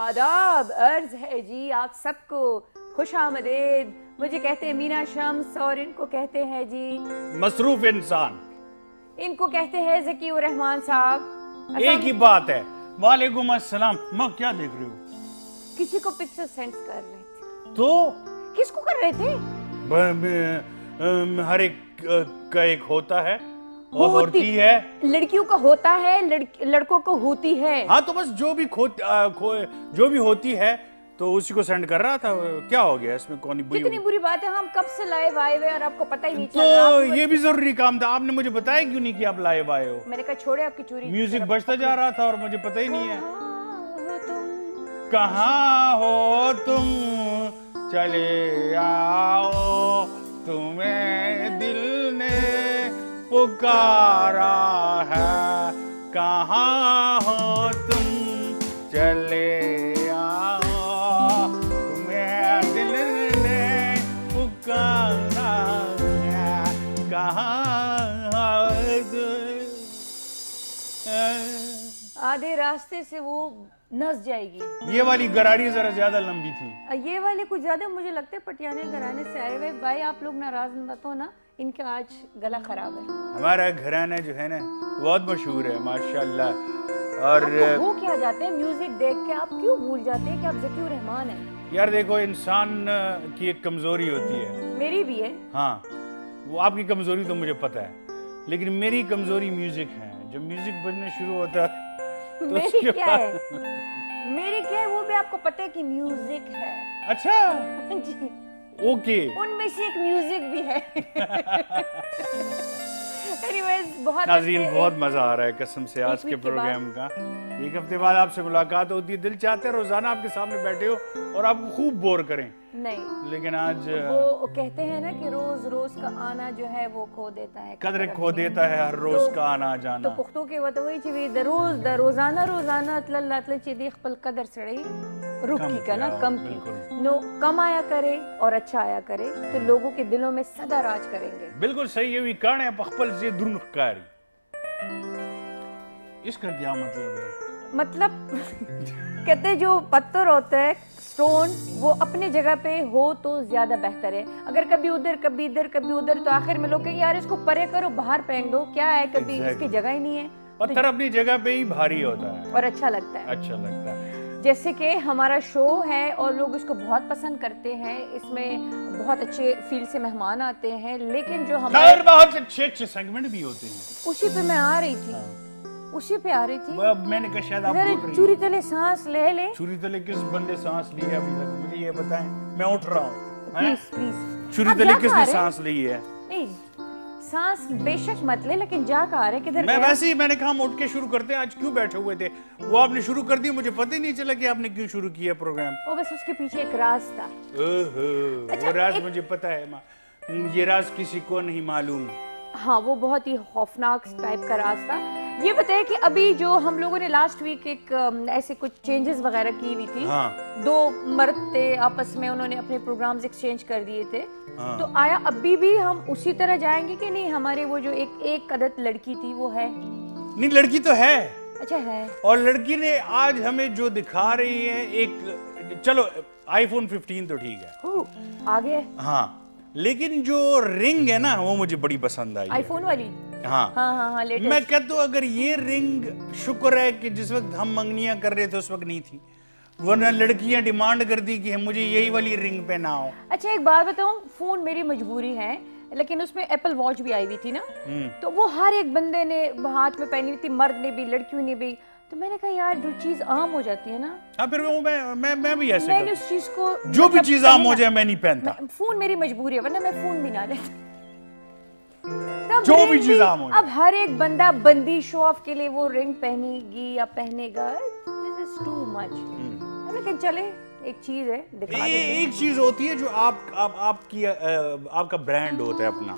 आदाब अर्ज है जी आप सबको, खुशामदीद। मुझे कहते हैं मीना शम्स और इनको कहते हैं जी मसरूफ इंसान, इनको कहते हैं ज़की उर रहमान साहब। एक ही बात है। वालेकुम अस्सलाम। माँ क्या देख रहे हो? किसी को पिक्चर सेंड कर रहे थे। तो किसको कर रहे थे? हर एक का एक होता है और होती है। लड़कियों का होता है, लड़कों को होती है। हाँ तो बस जो भी होती है तो उसी को सेंड कर रहा था। क्या हो गया इसमें? कौन कितनी बुरी बात है, हम कब से लाइव आए हुए और आपको पता ही नहीं चल तो रहा। ये भी जरूरी काम था, आपने मुझे बताया क्यों नहीं कि आप लाइव आए हो? मैंने कहा छोड़े आपकी चोरी। म्यूजिक बजता जा रहा था और मुझे पता ही नहीं है। कहाँ हो तुम, चले आओ, तुम्हें दिल ने पुकारा है। कहाँ हो तुम, चले आओ, तुम्हें दिल ने पुकारा है। कहाँ आधे रास्ते से वो नस जाएगी। ये वाली गरारी जरा ज्यादा लंबी थी। ये वाले कुछ ज्यादा मुझे लगता है पटियाले घराने से आए हुए। भाई आप लोग नाराज मत हो ना, इनका आज गला खराब है। हमारा घराना जो है ना बहुत मशहूर है माशाल्लाह। और वो क्या जाते हैं म्यूजिक देख के, आप क्यों भूल जाते हैं कि आप ज़की उर रहमान हैं? यार देखो, इंसान की एक कमजोरी होती है। मेरी भी है। हाँ, वो आपकी कमजोरी तो मुझे पता है, लेकिन मेरी कमजोरी म्यूजिक है। जब म्यूजिक बजने शुरू होता है तो मेरी क्या है? मेरी क्या है वो भी आपको पता है कि म्यूजिक है। अच्छा जी ओके, उनमें से एक म्यूजिक भी है। एनीवेज बहुत नाज़रीन बहुत मजा आ रहा है कसम से आज के प्रोग्राम का। एक हफ्ते बाद आपसे मुलाकात होती है। दिल चाहते है रोजाना आपके सामने बैठे हो और आपको खूब बोर करें, नहीं लेकिन आज वो कहते हैं ना कि रोज रोज का आना जो है वो खो देता है, कदर खो देता है हर रोज का आना जाना। तो पुख्तों के वतवई चीज़ द रोजाना अतल अतल चीज़ खपल कदर सड़े रुकी का ना कम की नो कम आया करे और अच्छा आया करे तो लोगों के दिलों में सदा राज करेंगे। बिल्कुल सही है। काने पखपल से दुर्नकारी, इसका क्या मतलब है? मतलब कहते जो पत्थर होता है स्टोन, वो अपने जगह पे हो तो ज्यादा बेहतर है। अगर कभी उधर कभी इधर कभी उधर तो आखिर में लोग कहेंगे यार इसको परे करो, बाहर फेंक दो, क्या है कभी इसकी जगह ही नहीं है। पत्थर अपनी जगह पे ही भारी होता है और अच्छा लगता है। अच्छा लगता है। जैसे कि हमारा शो है और लोग इसको बहुत पसंद करते हैं, इसमें बहुत अच्छे फील्ड से मेहमान आते हैं, लेकिन जो हमारे बहुत अच्छे सेगमेंट भी होते हैं। उसी पे मैं आ रही थी। उसी पे आ रही थी। मैंने कहा शायद आप बोल रही हैं। चूरी तले सांस ले ले। चूरी तले किस बंदे सांस ली है अभी तक, मुझे ये बताएं। मैं उठ रहा हूँ। Please please. चूरी तले किसने सांस ली है? नहीं सांस बेशक मत ले, लेकिन जा कहा रहे किधर? मैं वैसे ही मैंने कहा हम उठ के शुरू करते हैं। आज क्यों बैठे हुए थे? वो आपने शुरू कर दी, मुझे पता ही नहीं चला कि आपने क्यों शुरू किया प्रोग्राम। वो बस उसके पीछे एक राज था। अच्छा, वो राज मुझे पता है माँ, ये राज किसी को नहीं मालूम। हाँ वो बहुत ही खौफनाक टाइप का राज था। ये बताया कि अभी जो हम लोगों ने लास्ट वीक एक ऐसे कुछ चेंजेस वगैरह की हुई थी। हाँ। दो मर्द थे आपस में, उन्होंने अपने प्रोग्राम्स एक्सचेंज कर दिए थे। हाँ। तो आया अभी भी हम उसी तरह जाएंगे कि नहीं? हमारे वो जो एक अदद लड़की थी वो है? नहीं, लड़की तो है। अच्छा है। और लड़की ने आज हमें जो दिखा रही है एक, चलो आईफोन 15 तो ठीक है, आ गए। हाँ, लेकिन जो रिंग है ना वो मुझे बड़ी पसंद आई। आईफोन वाली? हाँ हाँ हाँ हाँ लेटेस्ट। मैं कहता हूँ अगर ये रिंग, शुक्र है कि जिस वक्त हम मंगनियां कर रहे थे उस वक्त नहीं थी, वरना लड़कियां डिमांड करती कि मुझे यही वाली रिंग पहनाओ। अच्छा एक बात बताऊं, फोन मेरी मजबूरी है, लेकिन उसमें एप्पल वॉच भी आई हुई थी ना, तो वो हर एक बंदे ने हाथ में पहनी हुई थी, मर्द ने भी लड़कियों ने भी। तो मैंने कहा यार जो चीज आम हो जाती है ना, हाँ फिर वो मैं भी ऐसे मैंने उस चीज को जो भी चीज आम हो जाए मैं नहीं पहनता। फोन मेरी मजबूरी है, वरना मैं फोन भी ना लेता। जो भी चीज आम हो जाए। अब हर एक बंदा बंदी शो ऑफ के लिए वो रिंग पहनेगी या पहनेगा, दिस इज टू मच। लेकिन चले एक चीज है दिखा देंगे। एक चीज होती है जो आपका ब्रांड होता है अपना,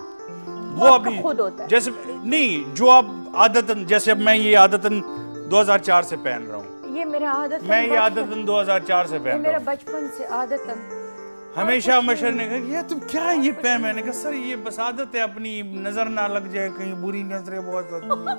वो अपनी खुद होता है। जैसे नहीं, जो आप आदतन, जैसे अब मैं ये आदतन 2004 से पहन रहा हूँ, ये मेरा आदत, मैं ये आदतन 2004 से पहन रहा हूँ। मेरा बचपन से आदतन। हमेशा मशर ने कहा यार तुम क्या ये पहन, मैंने कहा सर ये बस आदत है अपनी, नजर ना लग जाए कहीं, बुरी नजरें बहुत आती हैं।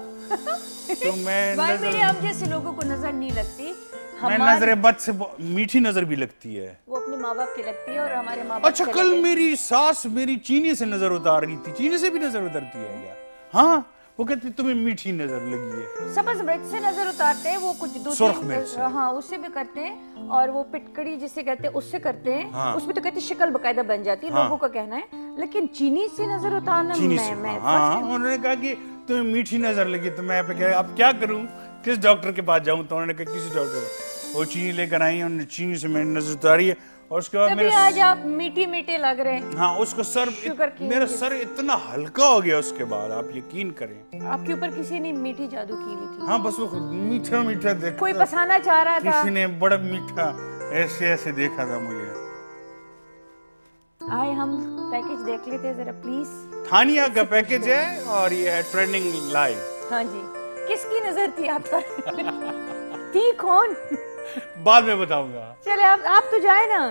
तो मैं भाई मेरे हम जैसे लोगों को नजर नहीं लगती, मैं नजर बद से मीठी नजर भी लगती है। वो अपने माँ बाप की लगती है और हमारे माँ बाप। अच्छा, कल मेरी सास मेरी चीनी से नजर उतार रही थी। चीनी से भी नजर उतरती है क्या? हाँ, वो कहती तुम्हें मीठी नजर लगी है। सब्ज मिर्च से नजर उतारते हैं, वो कुछ दूसरे हाँ उससे भी करते हैं, और वो पिटकड़ी जिसे कहते हैं उससे करते हैं। हाँ। उसमें तो कहते हैं शक्ल बकायदा बन जाती है। हाँ। लोगों का कहना है, लेकिन चीनी से नजर उतारना मैं हाँ, उन्होंने कहा कि तुम्हें मीठी नजर लगी। तो मैं अब क्या करूं, किस डॉक्टर के पास जाऊं? तो उन्होंने कहा किसी डॉक्टर। वो चीनी लेकर आई, उन्होंने चीनी से मैंने नजर उतारी है, और उसके बाद मेरे आज आप मीठी मीठे लग रहे हैं। हाँ, उसको मेरा सर इतना हल्का हो गया उसके बाद, आप यकीन करें। आपके ऊपर किसी ने मीठी जादू की हुई थी। हाँ, बस वो मीठा मीठा देखा, कोई पसाना चाह रहा था, किसी ने बड़ा मीठा ऐसे ऐसे देखा था मुझे। आए हम पैकेज देख लेते हैं जरा प्लीज। थानिया का पैकेज है और ये है ट्रेंडिंग लाइव। हाँ जी, किसकी नजर थी आप पर? थी कौन? बाद में बताऊंगा। चले आप तो जाए ना।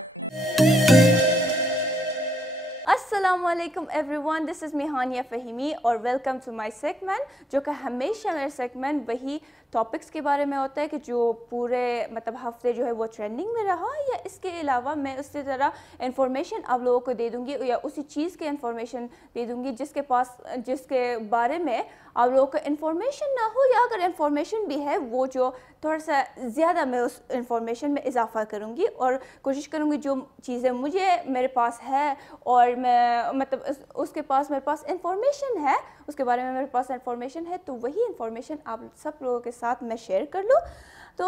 Assalamualaikum everyone, this is Mihania Fahimi और वेलकम टू माय सेगमेंट, जो कि हमेशा मेरा सेगमेंट वही टॉपिक्स के बारे में होता है कि जो पूरे मतलब हफ्ते जो है वो ट्रेंडिंग में रहा, या इसके अलावा मैं उसी तरह इंफॉर्मेशन आप लोगों को दे दूंगी, या उसी चीज़ के इंफॉर्मेशन दे दूंगी जिसके बारे में आप लोगों को इंफॉर्मेशन ना हो, या अगर इंफॉर्मेशन भी है वो जो थोड़ा सा ज़्यादा मैं उस इंफॉर्मेशन में इजाफा करूँगी, और कोशिश करूँगी जो चीज़ें मेरे पास है और मैं मतलब उसके पास मेरे पास इंफॉर्मेशन है, उसके बारे में मेरे पास इंफॉर्मेशन है, तो वही इंफॉर्मेशन आप सब लोगों के साथ मैं शेयर कर लूँ। तो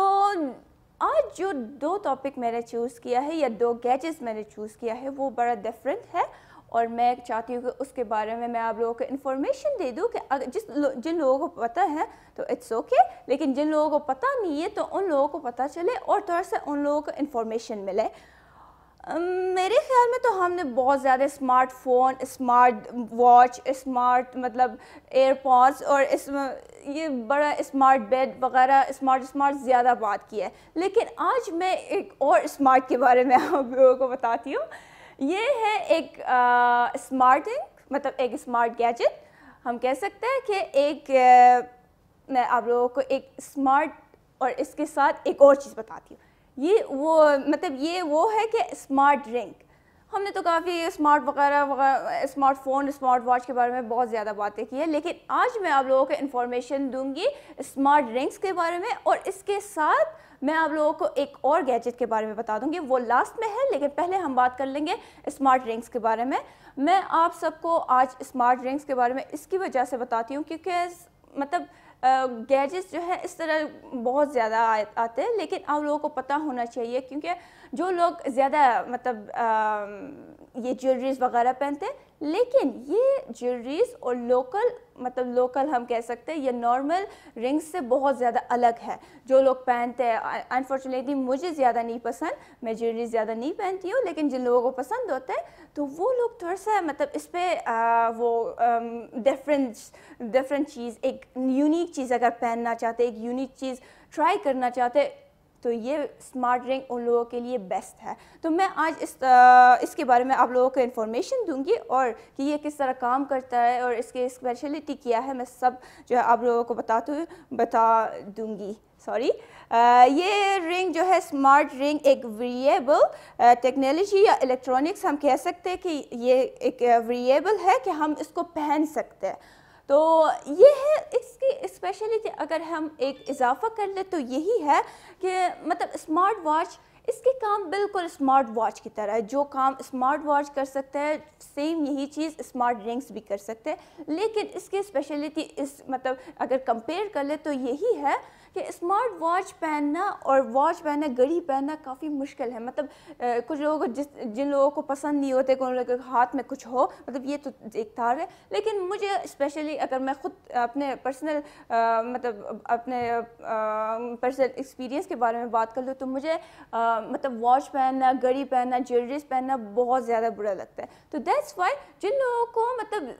आज जो 2 टॉपिक मैंने चूज़ किया है, या 2 गैजेट्स मैंने चूज़ किया है, वो बड़ा डिफरेंट है, और मैं चाहती हूँ कि उसके बारे में मैं आप लोगों को इन्फॉर्मेशन दे दूँ कि अगर जिन लोगों को पता है तो इट्स ओके, लेकिन जिन लोगों को पता नहीं है तो उन लोगों को पता चले और थोड़ा सा उन लोगों को इन्फॉर्मेशन मिले। मेरे ख्याल में तो हमने बहुत ज़्यादा स्मार्टफोन, स्मार्ट वॉच, स्मार्ट मतलब एयरपॉड्स और ये बड़ा स्मार्ट बेड वगैरह स्मार्ट ज़्यादा बात की है, लेकिन आज मैं एक और स्मार्ट के बारे में आप लोगों को बताती हूँ। ये है एक स्मार्ट थिंग, मतलब एक स्मार्ट गैजेट हम कह सकते हैं कि मैं आप लोगों को एक स्मार्ट और इसके साथ एक और चीज़ बताती हूँ। ये वो है कि स्मार्ट रिंग। हमने तो काफ़ी स्मार्ट वगैरह स्मार्टफोन, स्मार्ट वॉच के बारे में बहुत ज़्यादा बातें की है, लेकिन आज मैं आप लोगों को इन्फॉर्मेशन दूंगी स्मार्ट रिंग्स के बारे में, और इसके साथ मैं आप लोगों को एक और गैजेट के बारे में बता दूंगी, वो लास्ट में है, लेकिन पहले हम बात कर लेंगे स्मार्ट रिंग्स के बारे में। मैं आप सबको आज स्मार्ट रिंग्स के बारे में इसकी वजह से बताती हूँ क्योंकि मतलब गैजेट्स जो है इस तरह बहुत ज़्यादा आते हैं, लेकिन आप लोगों को पता होना चाहिए, क्योंकि जो लोग ज़्यादा मतलब ये ज्वेलरीज वगैरह पहनते हैं, लेकिन ये ज्वेलरीज और लोकल हम कह सकते हैं ये नॉर्मल रिंग्स से बहुत ज़्यादा अलग है जो लोग पहनते हैं। अनफॉर्चुनेटली मुझे ज़्यादा नहीं पसंद, मैं ज्वेलरी ज़्यादा नहीं पहनती हूँ, लेकिन जिन लोगों को पसंद होता है तो वो लोग थोड़ा सा मतलब इस पर वो डिफरेंट चीज़, एक यूनिक चीज़ अगर पहनना चाहते, एक यूनिक चीज़ ट्राई करना चाहते, तो ये स्मार्ट रिंग उन लोगों के लिए बेस्ट है। तो मैं आज इसके बारे में आप लोगों को इन्फॉर्मेशन दूंगी, और कि ये किस तरह काम करता है और इसकी स्पेशलिटी क्या है, मैं सब जो है आप लोगों को बता दूंगी। ये रिंग जो है स्मार्ट रिंग एक वेरिएबल टेक्नोलॉजी या इलेक्ट्रॉनिक्स हम कह सकते हैं कि ये एक वेरिएबल है कि हम इसको पहन सकते हैं। तो ये है इसकी स्पेशलिटी। अगर हम एक इजाफा कर ले तो यही है कि मतलब स्मार्ट वॉच, इसके काम बिल्कुल स्मार्ट वॉच की तरह है। जो काम स्मार्ट वॉच कर सकते हैं सेम यही चीज़ स्मार्ट रिंग्स भी कर सकते हैं, लेकिन इसकी स्पेशलिटी मतलब अगर कंपेयर कर ले तो यही है कि स्मार्ट वॉच पहनना और वॉच पहनना, घड़ी पहनना काफ़ी मुश्किल है। मतलब कुछ लोगों को जिन लोगों को पसंद नहीं होते, उन लोगों के हाथ में कुछ हो, मतलब ये तो एक तार है, लेकिन मुझे स्पेशली अगर मैं खुद अपने पर्सनल पर्सनल एक्सपीरियंस के बारे में बात कर लूँ तो मुझे मतलब वॉच पहनना, घड़ी पहनना, ज्वेलरीज पहनना बहुत ज़्यादा बुरा लगता है। तो दैट्स वाई जिन लोगों को मतलब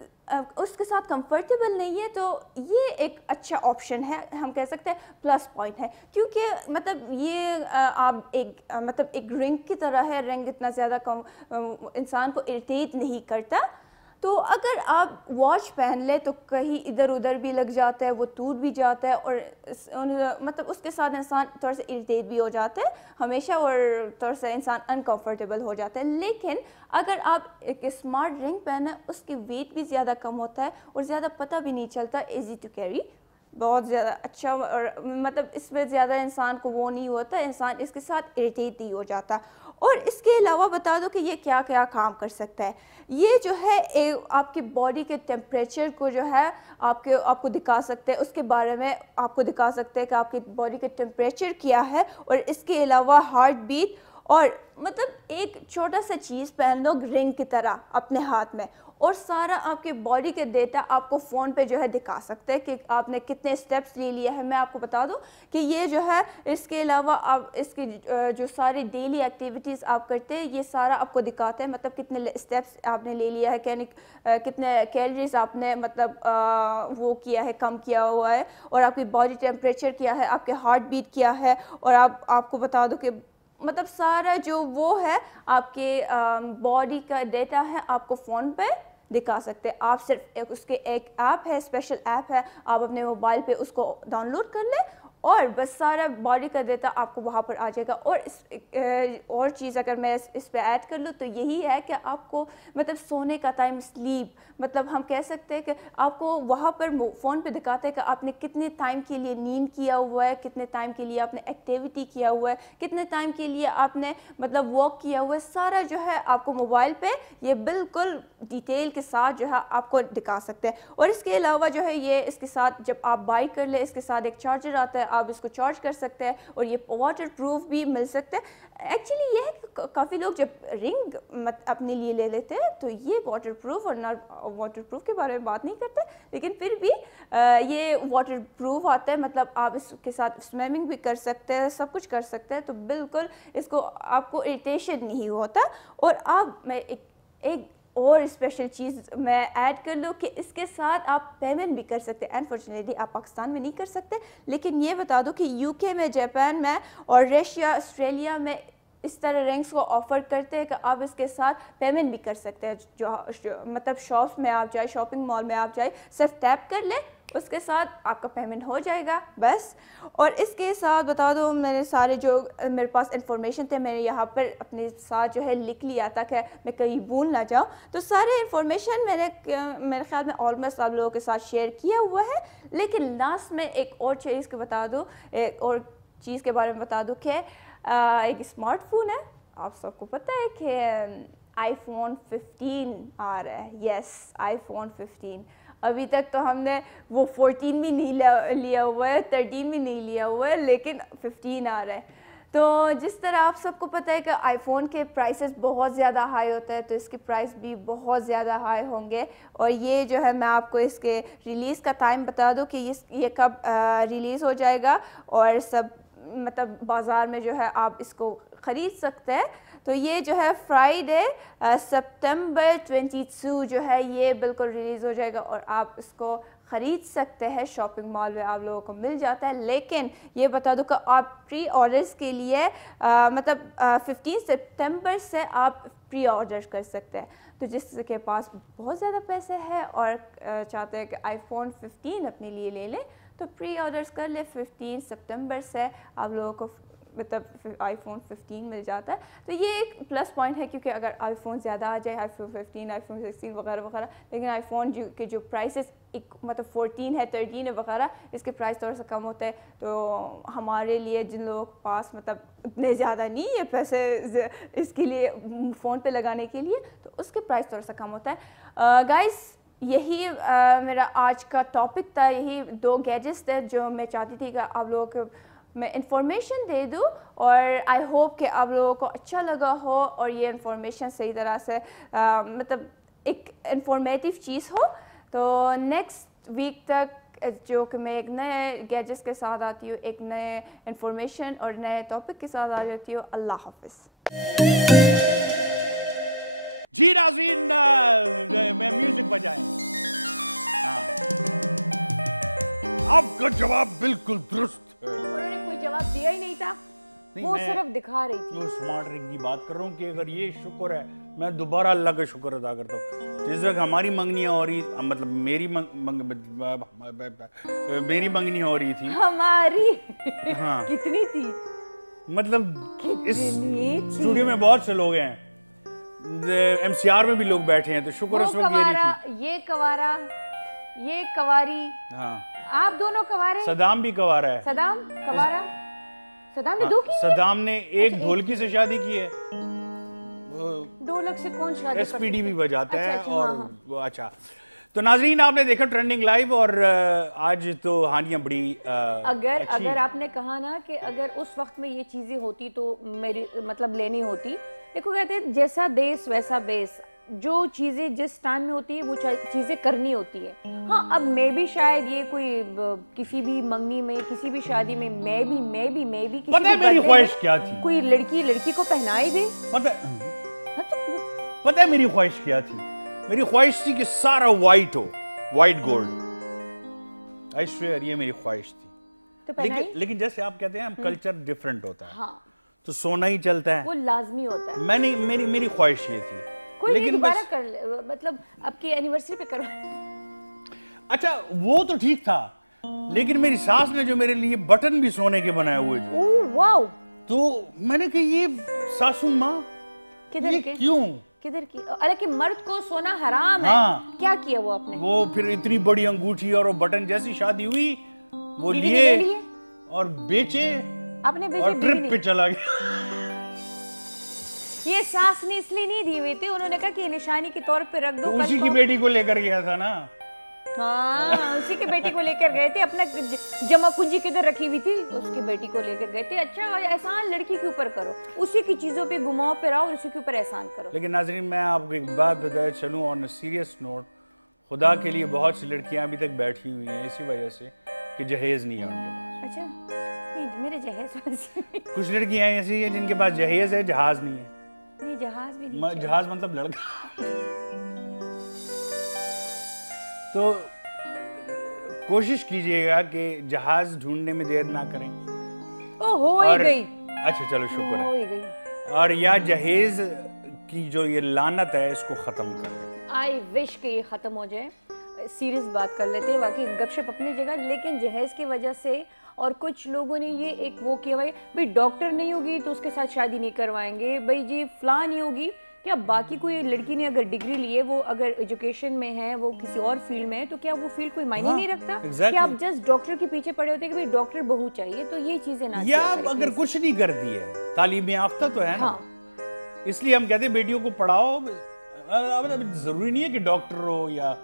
उसके साथ कंफर्टेबल नहीं है तो ये एक अच्छा ऑप्शन है, हम कह सकते हैं प्लस पॉइंट है, क्योंकि मतलब ये आप एक रिंग की तरह है। रिंग इतना ज़्यादा इंसान को इरिटेट नहीं करता, तो अगर आप वॉच पहन ले तो कहीं इधर उधर भी लग जाता है, वो टूट भी जाता है और मतलब उसके साथ इंसान थोड़ा सा इरिटेट भी हो जाता है हमेशा और थोड़ा सा इंसान अनकंफर्टेबल हो जाता है। लेकिन अगर आप एक स्मार्ट रिंग पहने, उसकी वेट भी ज़्यादा कम होता है और ज़्यादा पता भी नहीं चलता, इजी टू कैरी, बहुत ज़्यादा अच्छा, और मतलब इसमें ज़्यादा इंसान को वो नहीं होता, इंसान इसके साथ इरिटेट नहीं हो जाता। और इसके अलावा बता दो कि ये क्या क्या काम कर सकता है। ये जो है आपकी बॉडी के टेम्परेचर को जो है आपको दिखा सकते हैं, उसके बारे में आपको दिखा सकते हैं कि आपकी बॉडी के टेम्परेचर क्या है। और इसके अलावा हार्ट बीट, और मतलब एक छोटा सा चीज़ पहन लो रिंग की तरह अपने हाथ में, और सारा आपके बॉडी के डेटा आपको फ़ोन पे जो है दिखा सकते हैं कि आपने कितने स्टेप्स ले लिए हैं। मैं आपको बता दूं कि ये जो है, इसके अलावा आप इसकी जो सारी डेली एक्टिविटीज़ आप करते हैं, ये सारा आपको दिखाते हैं, मतलब कितने स्टेप्स आपने ले लिया है, कितने कैलोरीज आपने मतलब वो किया है, कम किया हुआ है, और आपकी बॉडी टेम्परेचर क्या है, आपके हार्ट बीट क्या है। और आपको बता दूँ कि मतलब सारा जो वो है आपके बॉडी का डेटा है, आपको फ़ोन पे दिखा सकते हैं। आप सिर्फ उसके एक ऐप है, स्पेशल ऐप है, आप अपने मोबाइल पे उसको डाउनलोड कर लें और बस सारा बॉडी का डेटा आपको वहाँ पर आ जाएगा। और और चीज़ अगर मैं इस पे ऐड कर लूँ तो यही है कि आपको मतलब सोने का टाइम, स्लीप, मतलब हम कह सकते हैं कि आपको वहाँ पर फ़ोन पे दिखाते हैं कि आपने कितने टाइम के लिए नींद किया हुआ है, कितने टाइम के लिए आपने एक्टिविटी किया हुआ है, कितने टाइम के लिए आपने मतलब वॉक किया हुआ है, सारा जो है आपको मोबाइल पे ये बिल्कुल डिटेल के साथ जो है आपको दिखा सकते हैं। और इसके अलावा जो है ये इसके साथ जब आप बाई कर ले, इसके साथ एक चार्जर आता है, आप इसको चार्ज कर सकते हैं और ये वाटर प्रूफ भी मिल सकते हैं। एक्चुअली ये है कि काफ़ी लोग जब रिंग अपने लिए ले लेते हैं तो ये वाटर प्रूफ और ना वाटर प्रूफ के बारे में बात नहीं करते, लेकिन फिर भी ये वाटर प्रूफ आता है, मतलब आप इसके साथ स्विमिंग भी कर सकते हैं, सब कुछ कर सकते हैं, तो बिल्कुल इसको आपको इरिटेशन नहीं होता। और मैं एक और स्पेशल चीज़ मैं ऐड कर लूँ कि इसके साथ आप पेमेंट भी कर सकते हैं। अनफॉर्चुनेटली आप पाकिस्तान में नहीं कर सकते, लेकिन ये बता दूँ कि यूके में, जापान में और रशिया, ऑस्ट्रेलिया में इस तरह रिंग्स को ऑफ़र करते हैं कि आप इसके साथ पेमेंट भी कर सकते हैं। जो मतलब शॉप्स में आप जाए, शॉपिंग मॉल में आप जाए, सिर्फ टैप कर लें, उसके साथ आपका पेमेंट हो जाएगा बस। और इसके साथ बता दो, मैंने सारे जो मेरे पास इंफॉर्मेशन थे मैंने यहाँ पर अपने साथ जो है लिख लिया ताकि मैं कहीं भूल ना जाऊँ। तो सारे इंफॉर्मेशन मेरे ख्याल में ऑलमोस्ट आप लोगों के साथ शेयर किया हुआ है। लेकिन लास्ट में एक और चीज़ के बता दूँ, एक और चीज़ के बारे में बता दूँ कि एक स्मार्टफोन है, आप सबको पता है कि आईफोन 15 आ रहा है। Yes, iPhone 15। अभी तक तो हमने वो 14 भी नहीं लिया हुआ है, 13 भी नहीं लिया हुआ है, लेकिन 15 आ रहा है। तो जिस तरह आप सबको पता है कि आईफोन के प्राइसेस बहुत ज़्यादा हाई होता है, तो इसके प्राइस भी बहुत ज़्यादा हाई होंगे। और ये जो है मैं आपको इसके रिलीज़ का टाइम बता दूं कि ये कब रिलीज़ हो जाएगा और सब मतलब बाज़ार में जो है आप इसको ख़रीद सकते हैं। तो ये जो है फ्राइडे सितंबर 22 जो है ये बिल्कुल रिलीज़ हो जाएगा और आप इसको ख़रीद सकते हैं, शॉपिंग मॉल में आप लोगों को मिल जाता है। लेकिन ये बता दूं कि आप प्री ऑर्डर्स के लिए मतलब 15 सितंबर से आप प्री ऑर्डर कर सकते हैं। तो जिसके पास बहुत ज़्यादा पैसे हैं और चाहते हैं कि आईफोन 15 अपने लिए ले लें, तो प्री ऑर्डर्स कर ले। 15 सितंबर से आप लोगों को मतलब आईफोन 15 मिल जाता है। तो ये एक प्लस पॉइंट है, क्योंकि अगर आईफोन ज़्यादा आ जाए, आईफोन 15, आईफोन 16 वगैरह वगैरह, लेकिन आईफोन के जो प्राइसेस एक मतलब 14 है, 13 है वगैरह, इसके प्राइस थोड़ा सा कम होता है। तो हमारे लिए जिन लोगों के पास मतलब इतने ज़्यादा नहीं है पैसे इसके लिए फ़ोन पे लगाने के लिए, तो उसके प्राइस थोड़ा सा कम होता है। गाइस, यही मेरा आज का टॉपिक था, यही 2 गैजेट्स थे जो मैं चाहती थी कि आप लोगों को मैं इंफॉर्मेशन दे दूँ, और आई होप कि आप लोगों को अच्छा लगा हो और ये इंफॉर्मेशन सही तरह से मतलब एक इंफॉर्मेटिव चीज़ हो। तो नेक्स्ट वीक तक जो कि मैं एक नए गैजेट्स के साथ आती हूँ, एक नए इंफॉर्मेशन और नए टॉपिक के साथ आ जाती हूँ। अल्लाह हाफिज़। जी नाज़रीन, मैं म्यूजिक बजाएं। आपका जवाब बिल्कुल दुरुस्त है। उन्होंने कोई जवाब दिया ही नहीं था, वो सिर्फ दिखा रही थी। स्मार्ट रिंग की बात कर रहा हूँ कि अगर ये शुक्र है, मैं दोबारा अल्लाह का शुक्र अदा करता हूँ जिस वक्त हमारी मंगनियां हो रही, मतलब मेरी मेरी मंगनी हो रही थी हमारी हाँ कितनी थी, मतलब इस कितनी थी? स्टूडियो में बहुत से लोग हैं, एमसीआर में भी लोग बैठे हैं, तो शुक्र वो उस वक्त ये नहीं कवारा, थी। ये कवारा, ये कवारी, हाँ आप दोनों कवारे। सदाम भी कवारा है। सदाम कवारा, सदाम ने दो की? सदाम ने एक ढोलकी से शादी की है, ढोलक से कौन शादी एसपीडी भी बजाता है। अच्छा, और हाँ। वो अच्छा, तो नाजरीन आपने देखा ट्रेंडिंग लाइव, और आज तो हानिया बड़ी अगर आपने कहा ना कि अगर उस वक्त में ये चीजें होती तो मेरी मतलब लेनी होती। देखो कहते हैं जैसा देश वैसा बेस, जो चीजें जिस टाइम में होती है वो चीजें करनी होती है। हाँ अब मैं भी शायद ये कोई किसी भी मंगनी में, किसी भी शादी में मैं भी किसी पता है मेरी ख्वाहिश क्या थी? कोई लड़की को पहनाई दे। पता है मेरी ख्वाहिश क्या थी? मेरी ख्वाहिश थी कि सारा वाइट हो, वाइट गोल्ड। आई स्वेयर ये मेरी ख्वाहिश थी। तो लेकिन जैसे आप कहते हैं कल्चर डिफरेंट होता है, हाँ तो सोना ही चलता है, वो लाजमी होता है। मैंने मेरी ख्वाहिश ये थी। कोई लेकिन दोबारा कर ले, मतलब आपकी एनिवर्सरी पे करो। अच्छा वो तो ठीक था, लेकिन मेरी सास ने जो मेरे लिए बटन भी सोने के बनाए हुए थे, ओह वाओ, तो मैंने कहा ये सासू माँ किधर के? क्यों? किधर की? हालांकि मर्द को सोना हराम है। हाँ। क्या किया वो आपने? वो फिर इतनी बड़ी अंगूठी और वो बटन, जैसी शादी हुई वो बीवी ने ले लिए? और बेचे आपने बेचे? और ट्रिप पे चला गया। ये सास ने इसलिए नहीं दी हुई थी, उन्होंने कहा कि ये निशानी के तौर पे रख दो। तो उसी की बेटी को लेकर गया था ना। हाँ उसी की बेटी को लेकर गए थे, अपना जमा कुंजी किधर रखी हुई थी, उसकी बेटी को लेकर गए थे। अच्छा एहसान लड़की के ऊपर करो, उसी की चीजों पे घुमाओ फिराओ, उसी के ऊपर एहसान करो। लेकिन नाज़रीन मैं आपको एक बात बताया चलूं, ऑन सीरियस नोट, खुदा के लिए बहुत सी लड़कियां अभी तक बैठी हुई हैं इसी वजह से कि जहेज नहीं है उनके पास। अच्छा नहीं मेरे जहेज कुछ लड़कियां ऐसी हैं जिनके पास जहेज है, जहाज नहीं है। नहीं जहाज भी नहीं, जहाज मतलब लड़का। तो कोशिश कीजिएगा कि जहाज ढूंढने में देर ना करें। ओ हो ही गई। अच्छा चलो शुक्र हो है। ही गई। और या जहेज की जो ये लानत है इसको खत्म करें। आई विश कि ये खत्म हो जाए। सीरियस बात कर लेते हैं, वाकई गपशप अपनी जगह, लेकिन जहेज की वजह से और कुछ लोगों ने ये एक वो किया भाई डॉक्टर नहीं होगी तो उसके साथ शादी नहीं करवाएंगे, भाई जी फलां नहीं होगी। क्या बाकी कोई लड़की ने अगर डिग्री ली है, वो अगर एजुकेशन में है, वो किसी और फील्ड में है, तो क्या वो फील्ड कोई मायने नहीं रखता? कि आप जस्ट डॉक्टर के पीछे पड़े होते हैं कि भाई डॉक्टर बहू चाहिए, तो ये चीजें ना या अगर कुछ नहीं करती है, तालीम याफ्ता तो है ना, इसलिए हम कहते हैं बेटियों को पढ़ाओ। जरूरी नहीं है कि डॉक्टर हो या,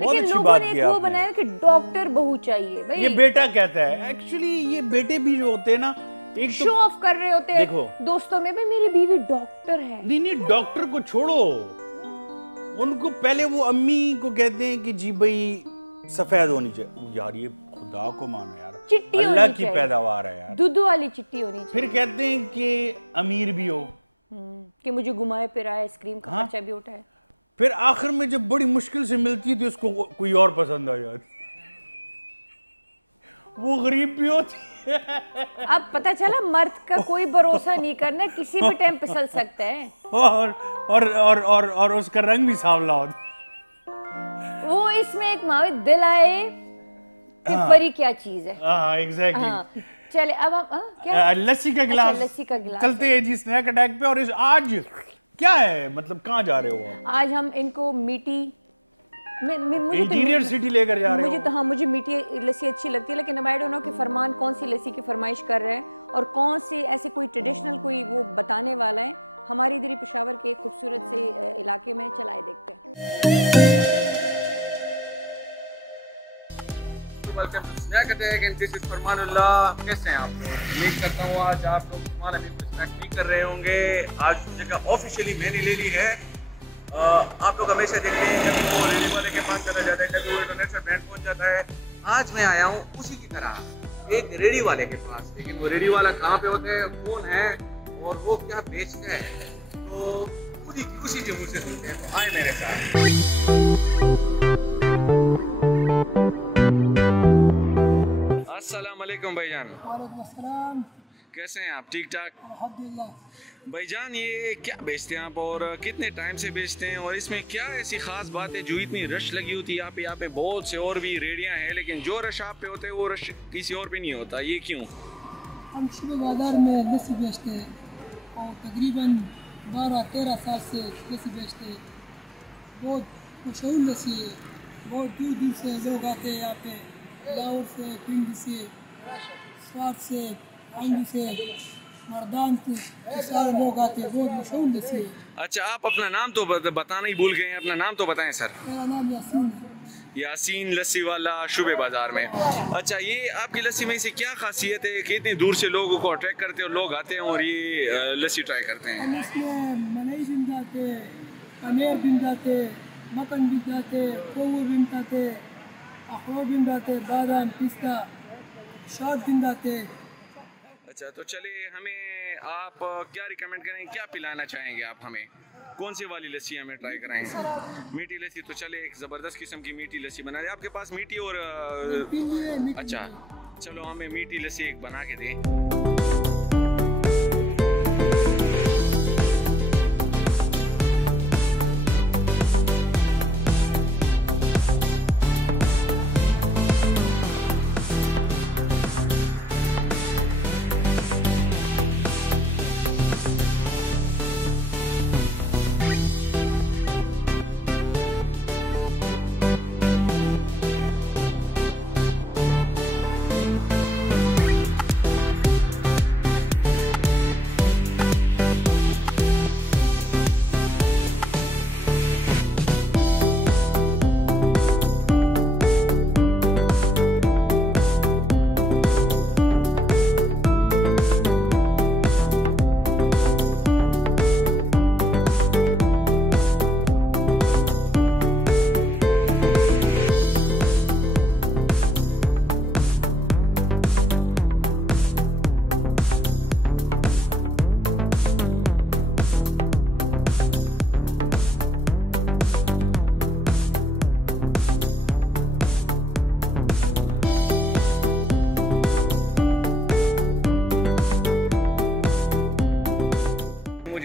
लेकिन लोगों ने एक वो बनाया कि डॉक्टर बहू चाहिए भाई। ये बेटा कहता है, एक्चुअली ये बेटे भी जो होते हैं ना, एक शो ऑफ कर रहे होते हैं देखो दोस्तों में, भाई मेरी बीवी डॉक्टर है। नहीं डॉक्टर को छोड़ो, उनको पहले वो अम्मी को कहते हैं कि जी भाई सफेद होनी चाहिए। यार ये खुदा को मानो यार, चिट्टी अल्लाह होनी की चाहिए, पैदावार है यार, दूध वाली चिट्टी होनी चाहिए। फिर कहते हैं कि अमीर भी हो, कि मुझे घुमाए फिराए, आइसक्रीम का खर्चा भी उठाए। फिर आखिर में जब बड़ी मुश्किल से मिलती है तो उसको कोई और पसंद आ जाती, वो गरीब भी होती है। अब पता चला मर्द का कोई भरोसा नहीं करना, किसी भी टाइम फिसल सकता है। और उसका रंग भी सांवला होता। वो इसमें एक मावे दिल आए कि परी क्या चीज है। एग्जैक्टली। चले अब हम क्या लस्सी का गिलास। अच्छा, लस्सी का गिलास चलते हैं जी स्नैक अटैक पे। और आज क्या है, मतलब कहाँ जा रहे हो आज हम इनको मीठी इंटीरियर सिटी लेकर जा रहे हो। मुझे तो हाँ, मुझे मीठी लस्सी अच्छी लगती है, लेकिन आई डोंट नो कि फरमान कौन सी लस्सी की फरमाइश कर रहे हैं और कौन सी ऐसी कोई ट्रेडिशनल कोई वो बताने वाला है। हमारे इधर ही पेशावर के खूबसूरत से इलाके में, चलाए देखते हैं। कैसे हैं आप लोग? उम्मीद करता हूँ आज आप लोग नहीं कर रहे होंगे। आज जगह ऑफिशियली मैंने ले ली है। आप लोग हमेशा देखते हैं कभी वो रेडी वाले के पास चला जाता है, कभी वो इंटरनेट से ब्रांड पहुंच जाता है। आज मैं आया हूँ उसी की तरह एक रेडी वाले के पास, लेकिन वो रेडी वाला कहाँ पे होता है, कौन है और वो क्या बेचता है, तो उसी के मुझसे सुनते हैं। तो आए मेरे साथ। अस्सलाम वालेकुम भाईजान। वालेकुम अस्सलाम। कैसे हैं आप? ठीक ठाक? अल्हम्दुलिल्लाह। भाईजान ये क्या बेचते हैं आप और कितने टाइम से बेचते हैं और इसमें क्या ऐसी खास बात है जो इतनी रश लगी होती है? यहाँ पे बहुत से और भी रेडियाँ हैं लेकिन जो रश आप पे होते हैं वो रश किसी और पे नहीं होता, ये क्यों? हम शुभ बाज़ार में लस्सी बेचते हैं और तकरीबन 12-13 साल से लस्सी बेचते हैं। बहुत मशहूर लस्सी है, बहुत दूर दूर से लोग आते हैं यहाँ पे, लाहौर से, पिंडी से, स्वाद से, आंगी से, मर्दान से सारे लोग आते हैं। बहुत मशहूर लस्सी है। अच्छा, आप अपना नाम तो बताना ही भूल गए हैं, अपना नाम तो बताएं सर। मेरा नाम यासीन है। यासीन लस्सी वाला शुबे बाजार में। अच्छा, ये आपकी लस्सी में से क्या खासियत है कि इतनी दूर से लोगों को अट्रैक्ट करते हैं और लोग आते हैं और ये लस्सी ट्राई करते हैं? हम इसमें मलाई बिन जाते, पनीर बिन जाते, मक्खन बिन जाते, कोवू बिन जाते, अखरोट बिन जाते, बादाम, पिस्ता, शॉट बिन जाते। अच्छा, तो चलिए हमें आप क्या रिकमेंड करेंगे, क्या पिलाना चाहेंगे आप हमें? कौन सी वाली लस्सी हमें ट्राई कराएंगे? मीठी लस्सी। तो चले एक ज़बरदस्त किस्म की मीठी लस्सी बना दें। आपके पास मीठी और अच्छा, चलो हमें मीठी लस्सी एक बना के दें।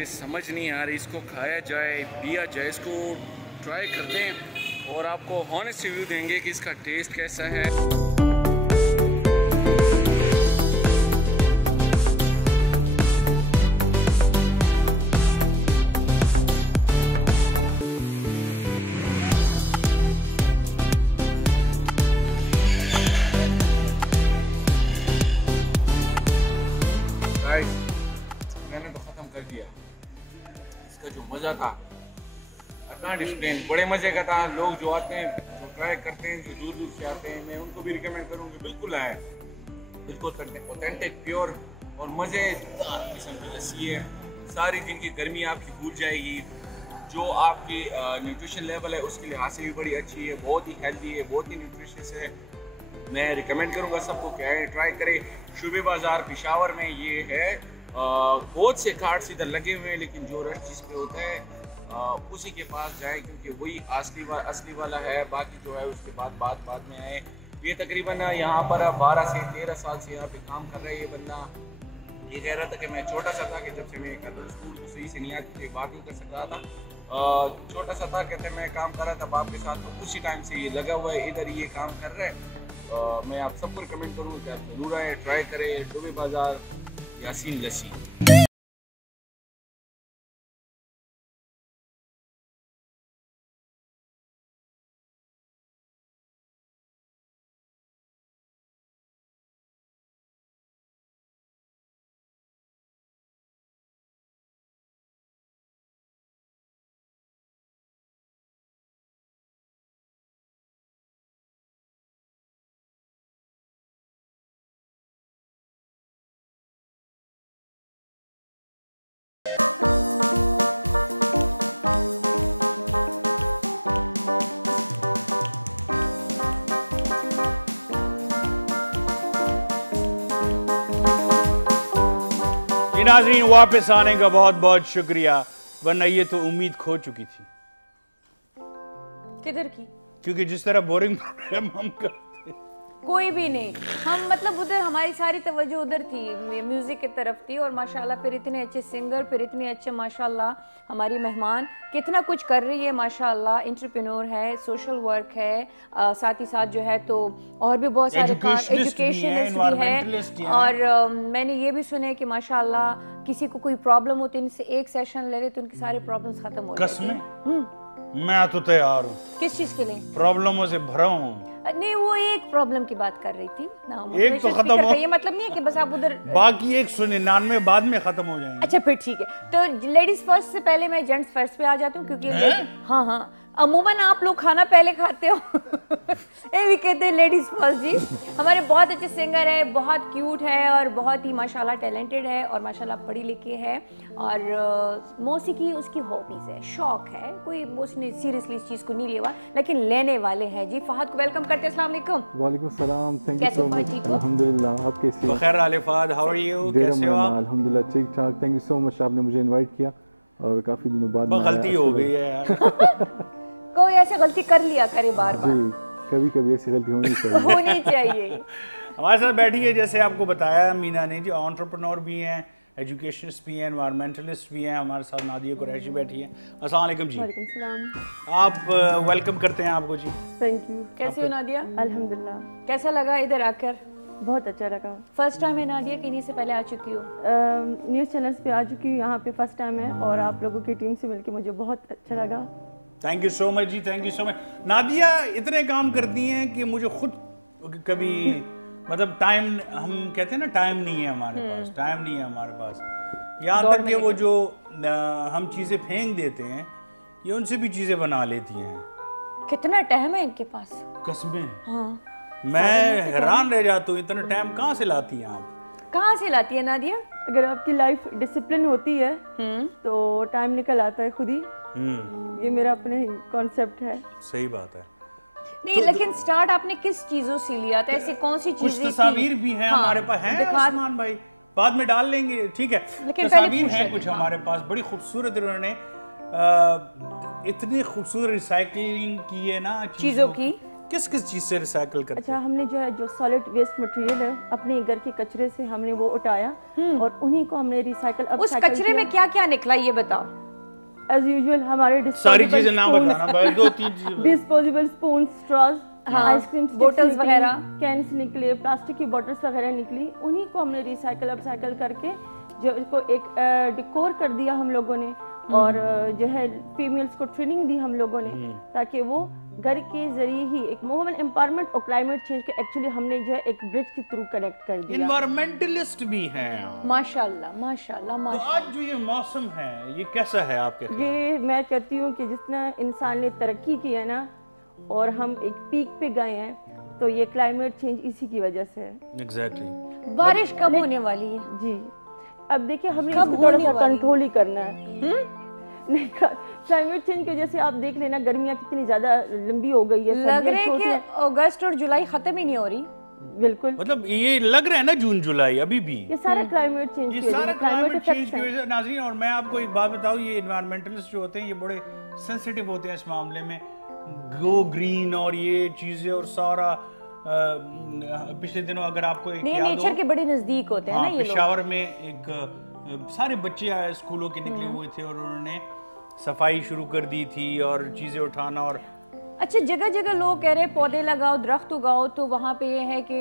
समझ नहीं आ रही, इसको खाया जाए, पिया जाए, इसको ट्राई करते हैं और आपको हॉनेस्ट रिव्यू देंगे कि इसका टेस्ट कैसा है। मैंने तो ख़त्म कर दिया। इसका जो मज़ा था आई कांट एक्सप्लेन, बड़े मज़े का था। लोग जो आते हैं, जो ट्राई करते हैं, जो दूर दूर से आते हैं, मैं उनको भी रिकमेंड करूँगी, बिल्कुल आए, बिल्कुल ऑथेंटिक प्योर और मज़ेदार किस्म की लस्सी है। सारी दिन की गर्मी आपकी भूल जाएगी। जो आपकी न्यूट्रिशन लेवल है उसके लिहाज से भी बड़ी अच्छी है, बहुत ही हेल्दी है, बहुत ही न्यूट्रिशियस है। मैं रिकमेंड करूँगा सबको कि आए, ट्राई करें। शुबे बाज़ार पेशावर में ये है। बहुत से कार्ड्स इधर लगे हुए हैं लेकिन जो रश जिस पे होता है उसी के पास जाए क्योंकि वही असली वाला है। बाकी जो है उसके बाद में आए। ये तकरीबन यहाँ पर 12 से 13 साल से यहाँ पे काम कर रहा है ये बंदा। ये कह रहा था कि मैं छोटा सा था कि जब से मैं स्कूल को सही से नहीं आती थी, बात नहीं कर सकता था, छोटा सा था, कहते मैं काम कर रहा था बाप के साथ, तो उसी टाइम से ये लगा हुआ है, इधर ये काम कर रहा है। मैं आप सबको रिकमेंड करूँ कि आप जरूर आए, ट्राई करें शुबे बाज़ार यासीन लस्सी। नाज़रीन वापस आने का बहुत बहुत शुक्रिया, वरना ये तो उम्मीद खो चुकी थी। किधर की? क्योंकि जिस तरह बोरिंग प्रोग्राम हम करते कोई भी नहीं। हम मतलब उधर हमारी सारी तवज्जो उधर थी, म्यूजिक की तरफ थी। और माशाल्लाह फिर इतने अच्छे सिंगर, फिर इतने अच्छे माशाल्लाह हमारी मेहमान, कितना कुछ कर रही है माशाल्लाह। एंटरप्रेन्योर है, सोशल वर्क है, साथ ही साथ जो है तो और भी बहुत सारे काम, एजुकेशनिस्ट भी है। और मैंने ये भी सुना है कि माशाल्लाह किसी को कोई प्रॉब्लम होती है, इनसे एक सेशन ले ले तो उनकी सारे प्रॉब्लम्स खत्म हो जाती हैं। मैं तो तैयार हूँ। किस चीज के लिए? प्रॉब्लमों से भरा हूँ। नहीं, वो एक प्रॉब्लम की बात कर रही थी ना, एक तो खत्म हो, ये मतलब नहीं है कि बस आप उधर, बाकी 199 बाद में खत्म हो जाएंगे। अच्छा फिर ठीक है। तो लेडीज फर्स्ट से पहले मैं जेंट्स फर्स्ट पे आ जाती हूँ, क्योंकि हाँ हाँ अमूमन आप लोग खाना पहले खाते हो। ये भी कहते हैं लेडीज फर्स्ट जी। हमारे बहुत अच्छे सिंगर है, बहुत क्यूट है और बहुत ही माशाल्लाह टैलेंटेड है और माशाल्लाह पढ़ी लिखी है। और मौसीकी उसकी हॉबीज है, शौक है, कोई उसने सीरियसली इस चीज़ को नहीं लिया, लेकिन लेने वाले हैं जी। फहद को वेलकम करते हैं। अस्सलाम वालेकुम। वालेकुम सलाम। थैंक यू कैसे सो हो? मच। ठीक हो? अल्हम्दुलिल्लाह, आप कैसे हो? बखैर आले फहद, हाउ आर यू? कैसे हो आप? अल्हम्दुलिल्लाह ठीक ठाक। थैंक यू सो मच, आपने मुझे इनवाइट किया और काफ़ी दिनों बाद मैं गलती आया। हो गई है यार। कोई ऐसे गलती कर लिया करे बार बार, जी, कभी कभी ऐसी गलती होनी चाहिए। होनी चाहिए। हमारे साथ बैठी है, जैसे आपको बताया मीना ने, जो एंटरप्रेन्योर भी हैं, एजुकेशनिस्ट भी हैं, एनवायरमेंटलिस्ट भी हैं। हमारे साथ नादिया कुरैशी बैठी है। अस्सलाम वालेकुम जी। वालेकुम सलाम। आप वेलकम करते हैं आपको जी। Thank you. कैसी हो नादिया? अल्हम्दुलिल्लाह, कैसा लगा इधर आकर? बहुत अच्छा लगा। फर्स्ट टाइम है नादिया कि नहीं से पहले आ चुकी हो? न्यूज़ चैनल्स पे आ चुकी हूँ, यहाँ पे फर्स्ट टाइम है और आप लोगों की टीम से मिलके मुझे बहुत अच्छा लगा। Thank you so much ji, thank you so much. Nadia इतने काम करती हैं कि मुझे खुद कभी मतलब टाइम, हम कहते हैं ना टाइम नहीं है हमारे पास, टाइम नहीं है हमारे पास। यहाँ तक कि वो जो हम चीज़ें फेंक देते हैं, ये उनसे भी चीज़ें बना लेती हैं। कितना टाइम है इनके पास, कसमें। हाँ। मैं हैरान रह जाता हूँ, इतना टाइम कहाँ से लाती हैं आप? कहाँ से लाती है नादिया? अगर आपकी लाइफ डिसिप्लिन होती है तो टाइम निकल आता है खुद ही। ये मेरा अपने कॉन्सेप्ट है। सही बात है। नहीं, लेकिन स्टार्ट आपने किस चीजों से लिया था? ऐसी कौन सी कुछ चीजें? तस्वीर भी हैं हमारे पास, हैं उस्मान भाई, बाद में डाल लेंगे, ठीक है। लेकिन तस्वीर हैं कुछ हमारे पास, बड़ी खूबसूरत। इन्होंने इतनी खूबसूरत रिसाइकलिंग की है ना चीजों की। किस किस चीज से रिसाइकल करते अच्छा, हमने जो सॉलिड वेस्ट मटेरियल है अपने घर के कचरे से हमने वो उठाया और उन्हीं को हमने रिसाइकल। अब उस कचरे में क्या क्या निकला ये बताओ। एज यूजुअल हमारे सारी चीजें नाम बताना भाई, 2-3 चीजें। Disposable spoon, straws, ice cream bottles वगैरह, कैंस निकले, प्लास्टिक की बोटल्स वगैरह निकली, उन्हीं को हमने रिसाइकल अपसाइकल करके जो इसको एक डिकोर कर दिया हम लोगों ने। और जो है फीमेल्स को ट्रेनिंग दी हम लोगों ने ताकि वो घर के जरिए ही एक वुमेन एम्पावरमेंट और क्लाइमेट चेंज के एक्चुअली हमने जो है एक ब्रिज के थ्रू कनेक्ट कर दिया। एनवायरमेंटलिस्ट भी हैं माशाल्लाह माशाल्लाह तो माशाल्लाह। आज जो ये मौसम है ये कैसा है आपके ख्याल? ये मैं कहती हूँ कि जितना इंसान ने तरक्की की है ना और हम एक पीक पे गए हैं, तो ये क्लाइमेट चेंज इसी की वजह से है। एग्जैक्टली। बारिश कब होने वाली है? जी, अब देखिए हमने कब इसको थोड़ा होने सा वाली? कंट्रोल ही करना है। नहीं, क्लाइमेट चेंज की वजह से आप देख लेना गर्मियाँ कितनी ज्यादा लंबी हो गई है। लग रहा सर्दियाँ है छोटी कि हैं। अगस्त और जुलाई खत्म ही नहीं हो रही। बिल्कुल, मतलब ये लग रहा है ना जून जुलाई अभी भी। ये सारा क्लाइमेट चेंज ये की वजह सारा से, क्लाइमेट क्लाइमेट चेंज इफेक्ट्स की हैं। वजह से नाज़रीन। और मैं आपको एक बात बताऊं, ये एनवायरमेंटलिस्ट जो होते हैं ये बड़े सेंसिटिव होते हैं इस मामले में। गो ग्रीन और ये चीजें और सारा पिछले दिनों अगर आपको एक नहीं, याद नेचर हो, के बड़े नजदीक होते हैं हाँ, ना ये लोग। पेशावर में एक सारे बच्चे आए स्कूलों के निकले हुए थे और उन्होंने सफाई शुरू कर दी थी और चीजें उठाना। और अच्छा, जगह जगह लोग कह रहे हैं पौधे लगाओ, दरख्त उगाओ, तो वहाँ पे ये है कि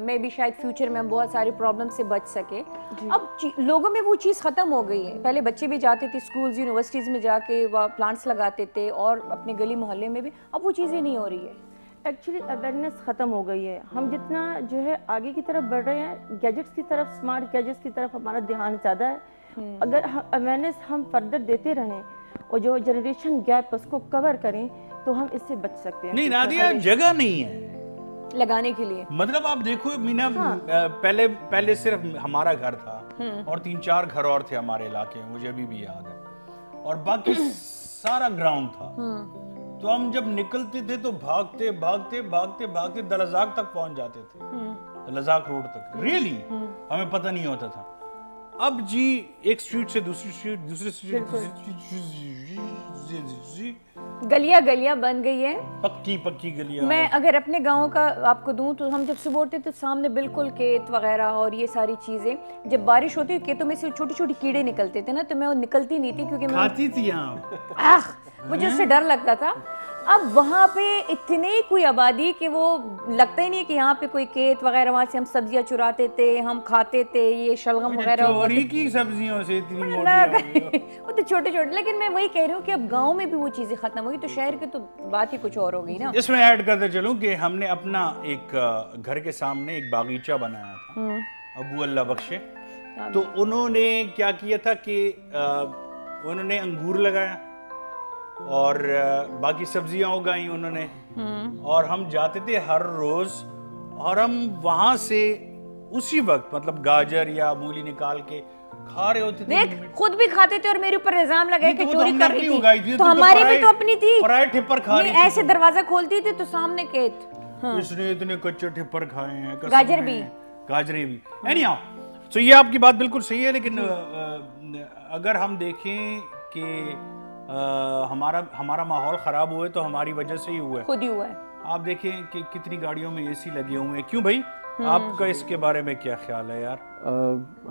मे भी शायद फ्यूचर में हम बहुत सारे प्रॉब्लम से बच सके। अब लोगों में वो चीज़ ख़त्म हो गई है। पहले बच्चे भी जाते थे स्कूल्स यूनिवर्सिटीज़ में जाके वह प्लांट्स लगाते थे और अपने गली मोहल्ले में भी, अब वो चीज़ें नहीं हो रही है। एक्चुअली अवेयरनेस ख़त्म हो गई है। हम जितना जो है आगे की तरफ बढ़ रहे हैं, गैजेट्स की तरफ, स्मार्ट गैजेट्स की तरफ हमारा ध्यान ज़्यादा है। अगर अवेयरनेस हम फर्दर देते रहें और जो जनरेशन गैप उसको कवर करें तो हम इससे बच सकते हैं। नहीं नादिया, जगह नहीं है लगाने के लिए। मतलब आप देखो मीना, पहले सिर्फ हमारा घर था और 3-4 घर और थे हमारे इलाके में, मुझे अभी भी याद है, और बाकी सारा ग्राउंड था। तो हम जब निकलते थे तो भागते भागते भागते भागते दलजाक तक पहुंच जाते थे, दलजाक रोड तक। रियली हमें पता नहीं होता था। अब जी एक स्ट्रीट से दूसरी स्ट्रीट, दूसरी स्ट्रीट, गलियां गलियां बन गई है, पक्की पक्की गलियां। मैं अगर अपने गांव का आपको दूं तो हम जब सुबह उठते तो सामने बिल्कुल खेत वगैरह और ये सारी चीजें, जब बारिश होती खेतों में से छोटी छोटी कीड़े निकलते थे ना, तो मैं वो निकलती नहीं थी क्योंकि मैं खाती थी आप। मुझे उससे डर लगता था। अब वहाँ पे इतनी कोई आबादी कि वो लगता ही नहीं कि यहाँ पे कोई खेत वगैरह, वहाँ से हम सब्जियाँ चुराते थे, हम खाते थे ये शलगम वगैरह। चोरी की सब्जियों से इतनी मोटी वो तो छोटे छोटे, लेकिन मैं वही कह रही हूँ कि अब गांव में भी वो चीजें खत्म होगी तो शहर की तो बात ही कुछ और होगी ना। इसमें ऐड करते चलूं कि हमने अपना एक घर के सामने एक बागीचा बनाया था, अबू अल्लाह बख्शे। तो उन्होंने क्या किया था कि उन्होंने अंगूर लगाया और बाकी सब्जियां उगाई उन्होंने, और हम जाते थे हर रोज और हम वहां से उसी वक्त मतलब गाजर या मूली निकाल के खा रहे होते थे। देख खुद भी खाते थे और मेरे ऊपर इल्जाम लगाए कि तो चोरी कर रही थी। तो तुम हमारी भी तो अपनी थी, पराए ठिपर खा रही थी। ऐसे दरवाजा खोलती थी तो सामने खेत। इसने इतने कच्चे ठिपर खाए हैं, कसम गाजर में। भी। गाजरें भी। एनीहाउ, सो ये आपकी बात बिल्कुल सही है, लेकिन अगर हम देखें कि हमारा माहौल खराब हुआ है तो हमारी वजह से ही हुआ है, खुद ही हुआ है। आप देखें कि कितनी गाड़ियों में एसी लगे हुए हैं। क्यों भाई, आपका इसके बारे में क्या ख्याल है यार?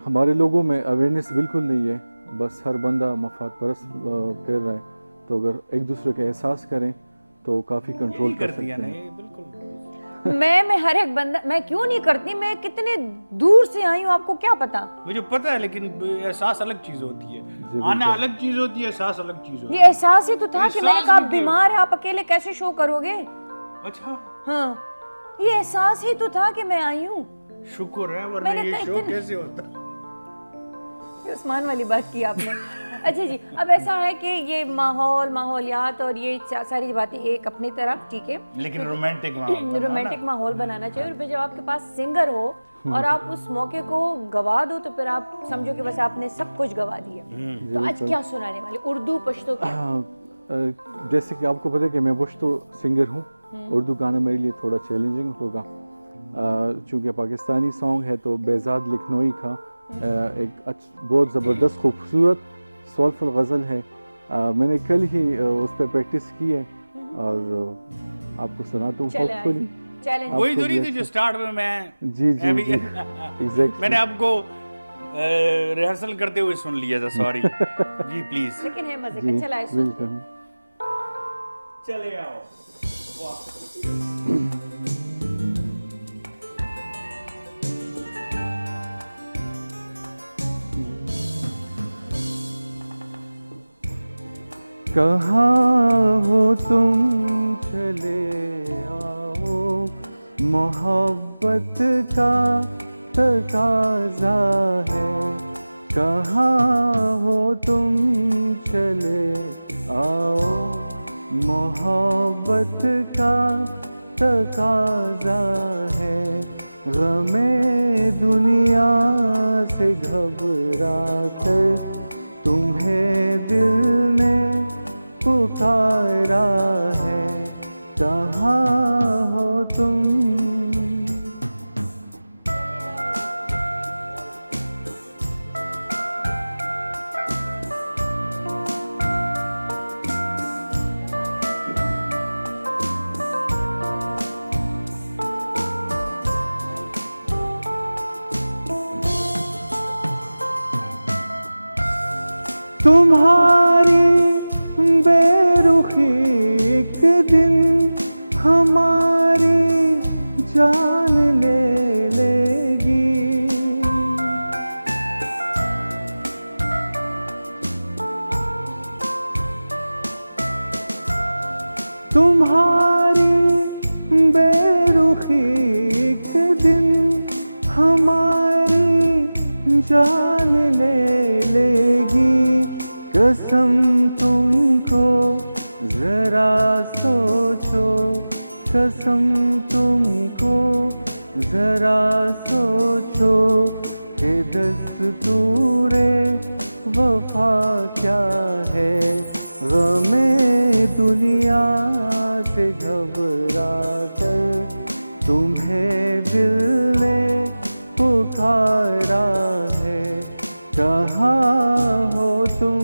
हमारे लोगों में अवेयरनेस बिल्कुल नहीं है, बस हर बंदा मफाद परस्त फिर रहा है। तो अगर एक दूसरे का एहसास करें तो काफ़ी कंट्रोल कर सकते हैं। नहीं बिल्कुल। मैं हर एक बंदा, मैं क्यों नहीं करती, मैं कितने दूर से आई हूँ आपको क्या पता। मुझे पता है, लेकिन एहसास अलग चीज होती है, आना अलग चीज होती है, एहसास अलग चीज होती है। ये एहसास ही तो था कि मैंने कहा आप बीमार है, आप अकेले कैसे शो करोगे। अच्छा हाँ, ये एहसास ही तो था कि मैं आई हूँ। शुक्र है, वरना ये शो कैसे होता। उस्मान वाली बात की आपने। अच्छा जी, अब ऐसा है कि ये माहौलियात और ये सारी बातें एक अपनी तरफ, ठीक है, लेकिन रोमांटिक माहौल बनाना चाहिए। और जब आपके पास सिंगर हो और आप उस मौके को गवा दो तो फिर आप समझो कि बस आपने सब कुछ गवा दिया। तो आज क्या सुनाने वाले, उर्दू पश्तो क्या? जैसे कि आपको पता है कि मैं पश्तो सिंगर हूँ, उर्दू गाना मेरे लिए थोड़ा चैलेंजिंग होगा, चूँकि पाकिस्तानी सॉन्ग है। तो बेजाद लिखनोई का एक बहुत ज़बरदस्त खूबसूरत सोलफुल गज़ल है, मैंने कल ही उस पर प्रैक्टिस की है और आपको सुनाता हूँ। होपफुली वही दूरी थी जो स्टार्ट में मैं जी एग्जैक्टली मैंने आपको रिहर्सल करते हुए सुन लिया था, सॉरी जी प्लीज। लेकिन है मजे का, चला चले आओ। कहाँ हो तुम चले आओ, मोहब्बत का तकाज़ा है। कहाँ हो तुम चले आओ, मोहब्बत का तकाज़ा है। गमे दुनिया से घबरा कर तुम्हें दिल ने पुकारा है। कहाँ हो तुम? तुम्हारी बेरुखी एक दिन हमारी जान ले लेगी। तुम्हारी बेरुखी एक दिन हमारी जान ले लेगी। कसम तुमको जरा सोचो, कसम तुमको जरा सोचो कि दस्तूरे वफा क्या है। गमे दुनिया से घबरा कर तुम्हें दिल ने पुकारा है। कहाँ हो तुम।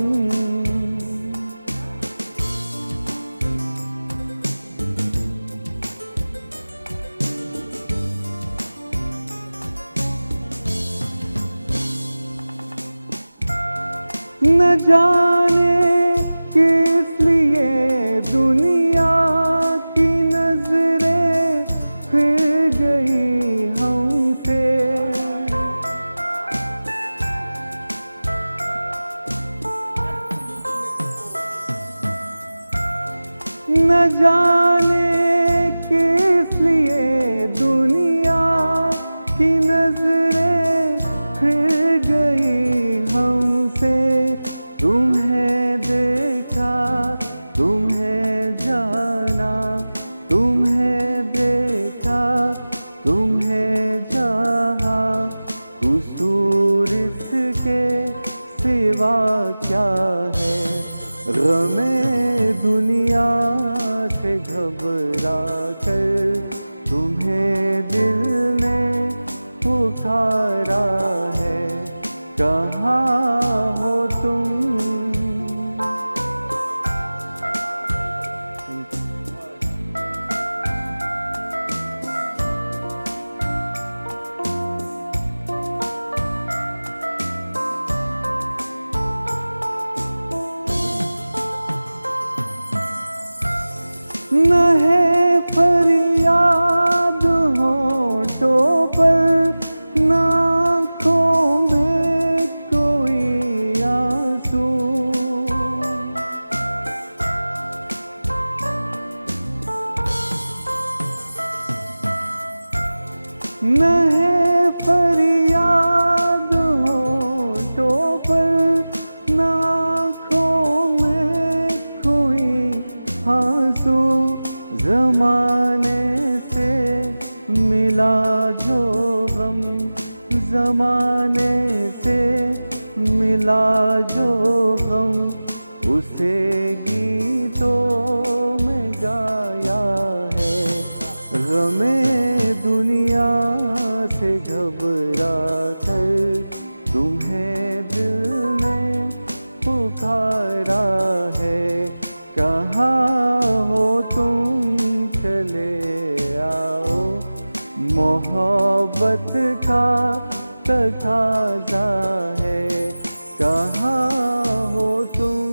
न जाने किस लिए दुनिया की नजरें फिर गई हमसे। न जाने किस लिए दुनिया की नजरें फिर गई हमसे। तुम्हें देखा, तुम्हें जाना, तुम्हें देखा, तुम्हें चाहा, कसूर इसके सिवा क्या है। गमे दुनिया से घबरा कर तुम्हें दिल ने पुकारा है। कहाँ हो तुम। न है फरियाद होठों पर, न आँखों में कोई आंसू। न है फरियाद होठों पर, न आँखों में कोई आंसू। ज़माने से मिला जो गम, ज़माने से मिला जो गम, उसे गीतों में गाया है। गमे दुनिया से घबरा कर तुम्हें दिल ने पुकारा है। कहाँ हो तुम, चले आओ। मोहब्बत का तकाज़ा है। कहाँ हो तुम।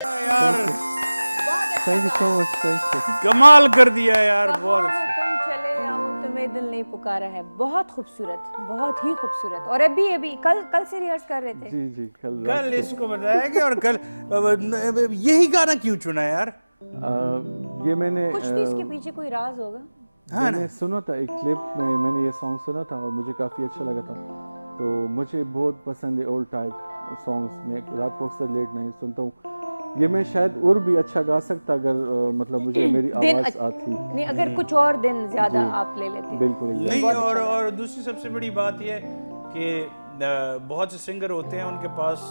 यार thank you so much, thank you. कमाल कर दिया यार, बहुत कहाँ अच्छा। हो तुम, चले आओ, तुम्हें दिल नहीं पुकारा है। बहुत खूबसूरत, बहुत ही खूबसूरत। और अभी कल से रिहर्स कर रहे थे। जी जी, कल इसको बताया कि, और कल यही गाना क्यों चुना यार? ये मैंने कुछ भी इसके पीछे कोई राज होगा। मैंने सुना था एक क्लिप में, मैंने ये सॉन्ग सुना था और मुझे काफ़ी अच्छा लगा था। तो मुझे बहुत पसंद है ओल्ड टाइप सॉन्ग्स। मैं रात को अक्सर लेट नाइट सुनता हूँ। ये मैं शायद और भी अच्छा गा सकता अगर मतलब मुझे मेरी आवाज़ आती। नहीं, अगर कुछ और दिन ज़्यादा आप ले लेते। बिल्कुल नहीं, और दूसरी सबसे बड़ी बात ये कि बहुत से सिंगर होते हैं उनके पास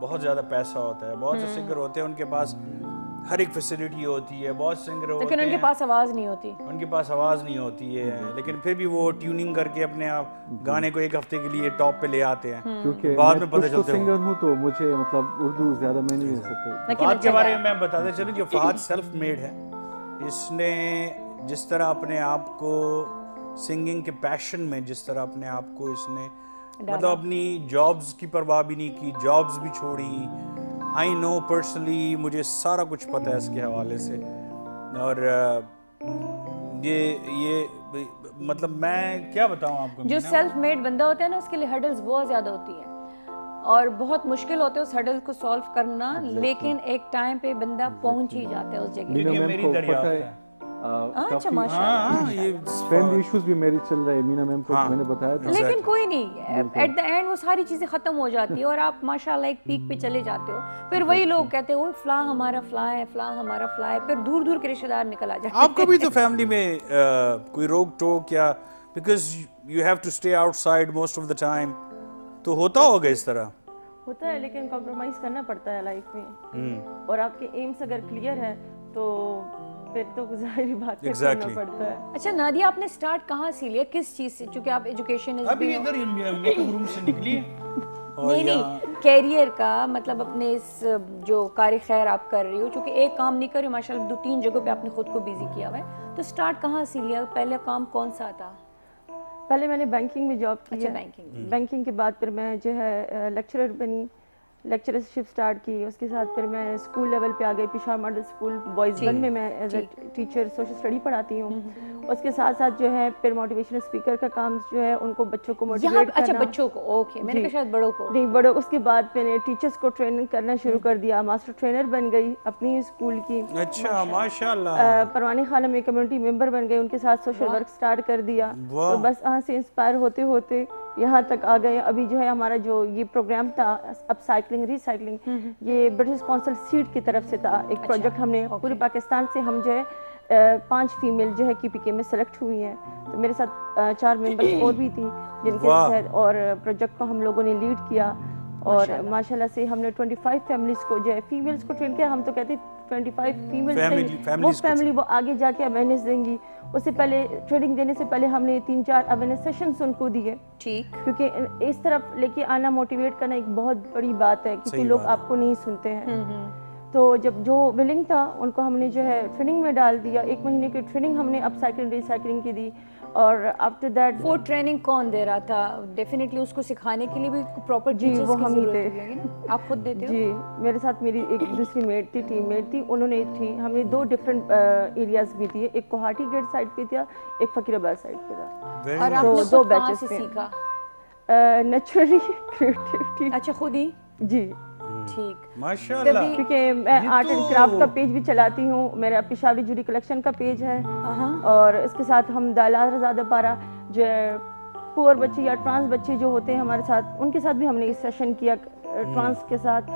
बहुत ज़्यादा पैसा होता है, बहुत से सिंगर होते हैं उनके पास हर एक फैसिलिटी होती है, बहुत सिंगर होते लेकिन उनके पास आवाज़ नहीं होती, उनके पास आवाज़ नहीं होती है, लेकिन फिर भी वो ट्यूनिंग करके अपने आप गाने को एक हफ्ते के लिए टॉप पे ले आते हैं। क्योंकि बाद में पता चलता है सिंगर हूँ तो मुझे मतलब उर्दू ज़्यादा मैं नहीं हो सकता। फहद के बारे में मैं बताते चलूँ कि फहद सेल्फ मेड है। इसने जिस तरह अपने आप को सिंगिंग के पैशन में, जिस तरह अपने आप को इसने मतलब अपनी जॉब्स की परवाह भी नहीं की, जॉब्स भी छोड़ी। आई नो पर्सनली, मुझे सारा कुछ पता है इसके हवाले से। और ये मतलब मैं क्या बताऊं आपको, जो सेल्फ मेड बंदा होता है ना, उसके लिए हर्डल्स बहुत ज़्यादा होती है और बहुत मुश्किल होते हैं उस हर्डल को सॉल्व करना, लेकिन एक टाइम पे बंदा पहुंच ही जाता है उस जगह। क्योंकि मेरी दरियाफ्त है। अच्छा माशाल्लाह। हाँ ये फैमिली इश्यूज भी मेरे चल रहे हैं, मीना मैम को मैंने बताया था। लेकिन कोई नहीं, एट द एंड वो सारी चीजें खत्म हो जाती है और आप माशाल्लाह एक पीक पे चले जाते हो। फिर वही लोग कहते हैं वो फ्ला हमारा फ्ला है, फ्ला हमारा फ्ला है, फिर दूर दूर के रिश्तेदार निकल आ जाते हैं। आपको भी तो फैमिली में कोई रोक टोक या because you have to stay outside most of the time, तो होता होगा इस तरह? होता है, लेकिन कॉम्प्रोमाइज़ करना पड़ता है लाइफ में। और आपके एम्स अगर क्लियर है तो फिर तो जाहिर बात है करना पड़ता है। अच्छा नादिया, आपने स्टार्ट कहाँ से लिया, किस चीज़ से? क्योंकि आप एजुकेशन अभी इधर मेकअप रूम से निकली नहीं कैरियर का मतलब अपने इस जो कार्य खैर आप कर रही हो, क्योंकि एक काम नहीं कर रही हो माशाल्लाह, 2-3 जगहों पे आपने खुद को बिजी किया हुआ है, तो स्टार्ट कहाँ से लिया? पहले काम कौन सा था? पहले मैंने बैंकिंग में जॉब की। अच्छा, है बैंकिंग के बाद फिर मैं जो है लेक्चरर बनी, लेक्चरशिप स्टार्ट की। उसके साथ फिर मैं स्कूल लेवल पे आ गई, पिशावर मॉडल स्कूल बॉयज़ 1 में मैं as a teacher social study पढ़ाती हूँ। उसके साथ साथ जो है फिर मोटिवेशनल स्पीकर का काम जो है उनको बच्चों को मोटिवेट करना। अच्छा बच्चों को, ओके, मैंने कहा शायद बड़ों को। नहीं, बड़ों। उसके बाद मैंने टीचर्स को ट्रेनिंग करना शुरू कर दिया, मास्टर ट्रेनर बन गई अपनी स्कूल की। अच्छा माशाल्लाह। परवानी खाला में कम्युनिटी मेंबर बन गई, उनके साथ सोशल वर्क स्टार्ट कर दिया। तो बस वहाँ से इंस्पायर होते होते यहाँ तक आ गए। अभी जो है हमारा जो ये प्रोग्राम था अपसाइक्लिंग रिसाइक्लिंग, ये ब्रिटिश काउंसिल सीड की तरफ से था एक प्रोजेक्ट। हमने पूरे पाकिस्तान से हम जो है 5 फीमेल जो है KPK में सेलेक्ट हुई हैं। तो मेरे साथ 4 मेंबर्स और भी थी जिनके साथ और प्रोजेक्ट को हम लोगों ने लीड किया। और माशाल्लाह से हमने 25 फैमिलीज को जो है फीमेल्स को ट्रेन किया। हम तो कहते हैं 25 फीमेल्स वो फैमिली वो आगे जाके अवेयरनेस देंगी। उससे पहले ट्रेनिंग देने से पहले हमने 3-4 अवेयरनेस सेशंस उनको दिए। ठीक, क्योंकि इस तरफ लेके आना, मोटिवेट करना एक बहुत बड़ी बात है, क्योंकि लोग आपको नहीं सुनते हैं। तो जब जो विलिंग था उनको हमने जो है ट्रेनिंग में डाल दिया। 1 महीने की ट्रेनिंग हमने अपसाइक्लिंग रिसाइक्लिंग की दी। और आफ्टर दैट वो ट्रेनिंग कौन दे रहा था? डेफिनेटली उसको सिखाने के लिए भी प्रॉपर टीचर्स वो की हम ही जरूरत थे। होगी ना? आप खुद देते हो? जी, मेरे साथ मेरी एक दूसरी मेट थी, टीममेट थी, उन्होंने थी। हमने 2 डिफरेंट एरियाज भी दिए, एक कोहाटी गेट साइड पे था, एक फकीराबाद साइड पे था। और आपने तो खुद 2 कहाँ बैचेस से में सीखा? Naturally creativity. अच्छा, खुद ही? जी ठीक, माशाल्लाह। क्योंकि मैं आर्ट एंड क्राफ्ट का पेज भी चलाती हूँ, मेरा पिशावरी जूरी कलेक्शन का पेज है। और इसके साथ हम दालाल ज़्यादा पारा जो पुअर बच्चे या ट्रांस बच्चे जो होते हैं हमारे साथ, उनके साथ भी हमने इस सेशन किया ट्रांस के साथ,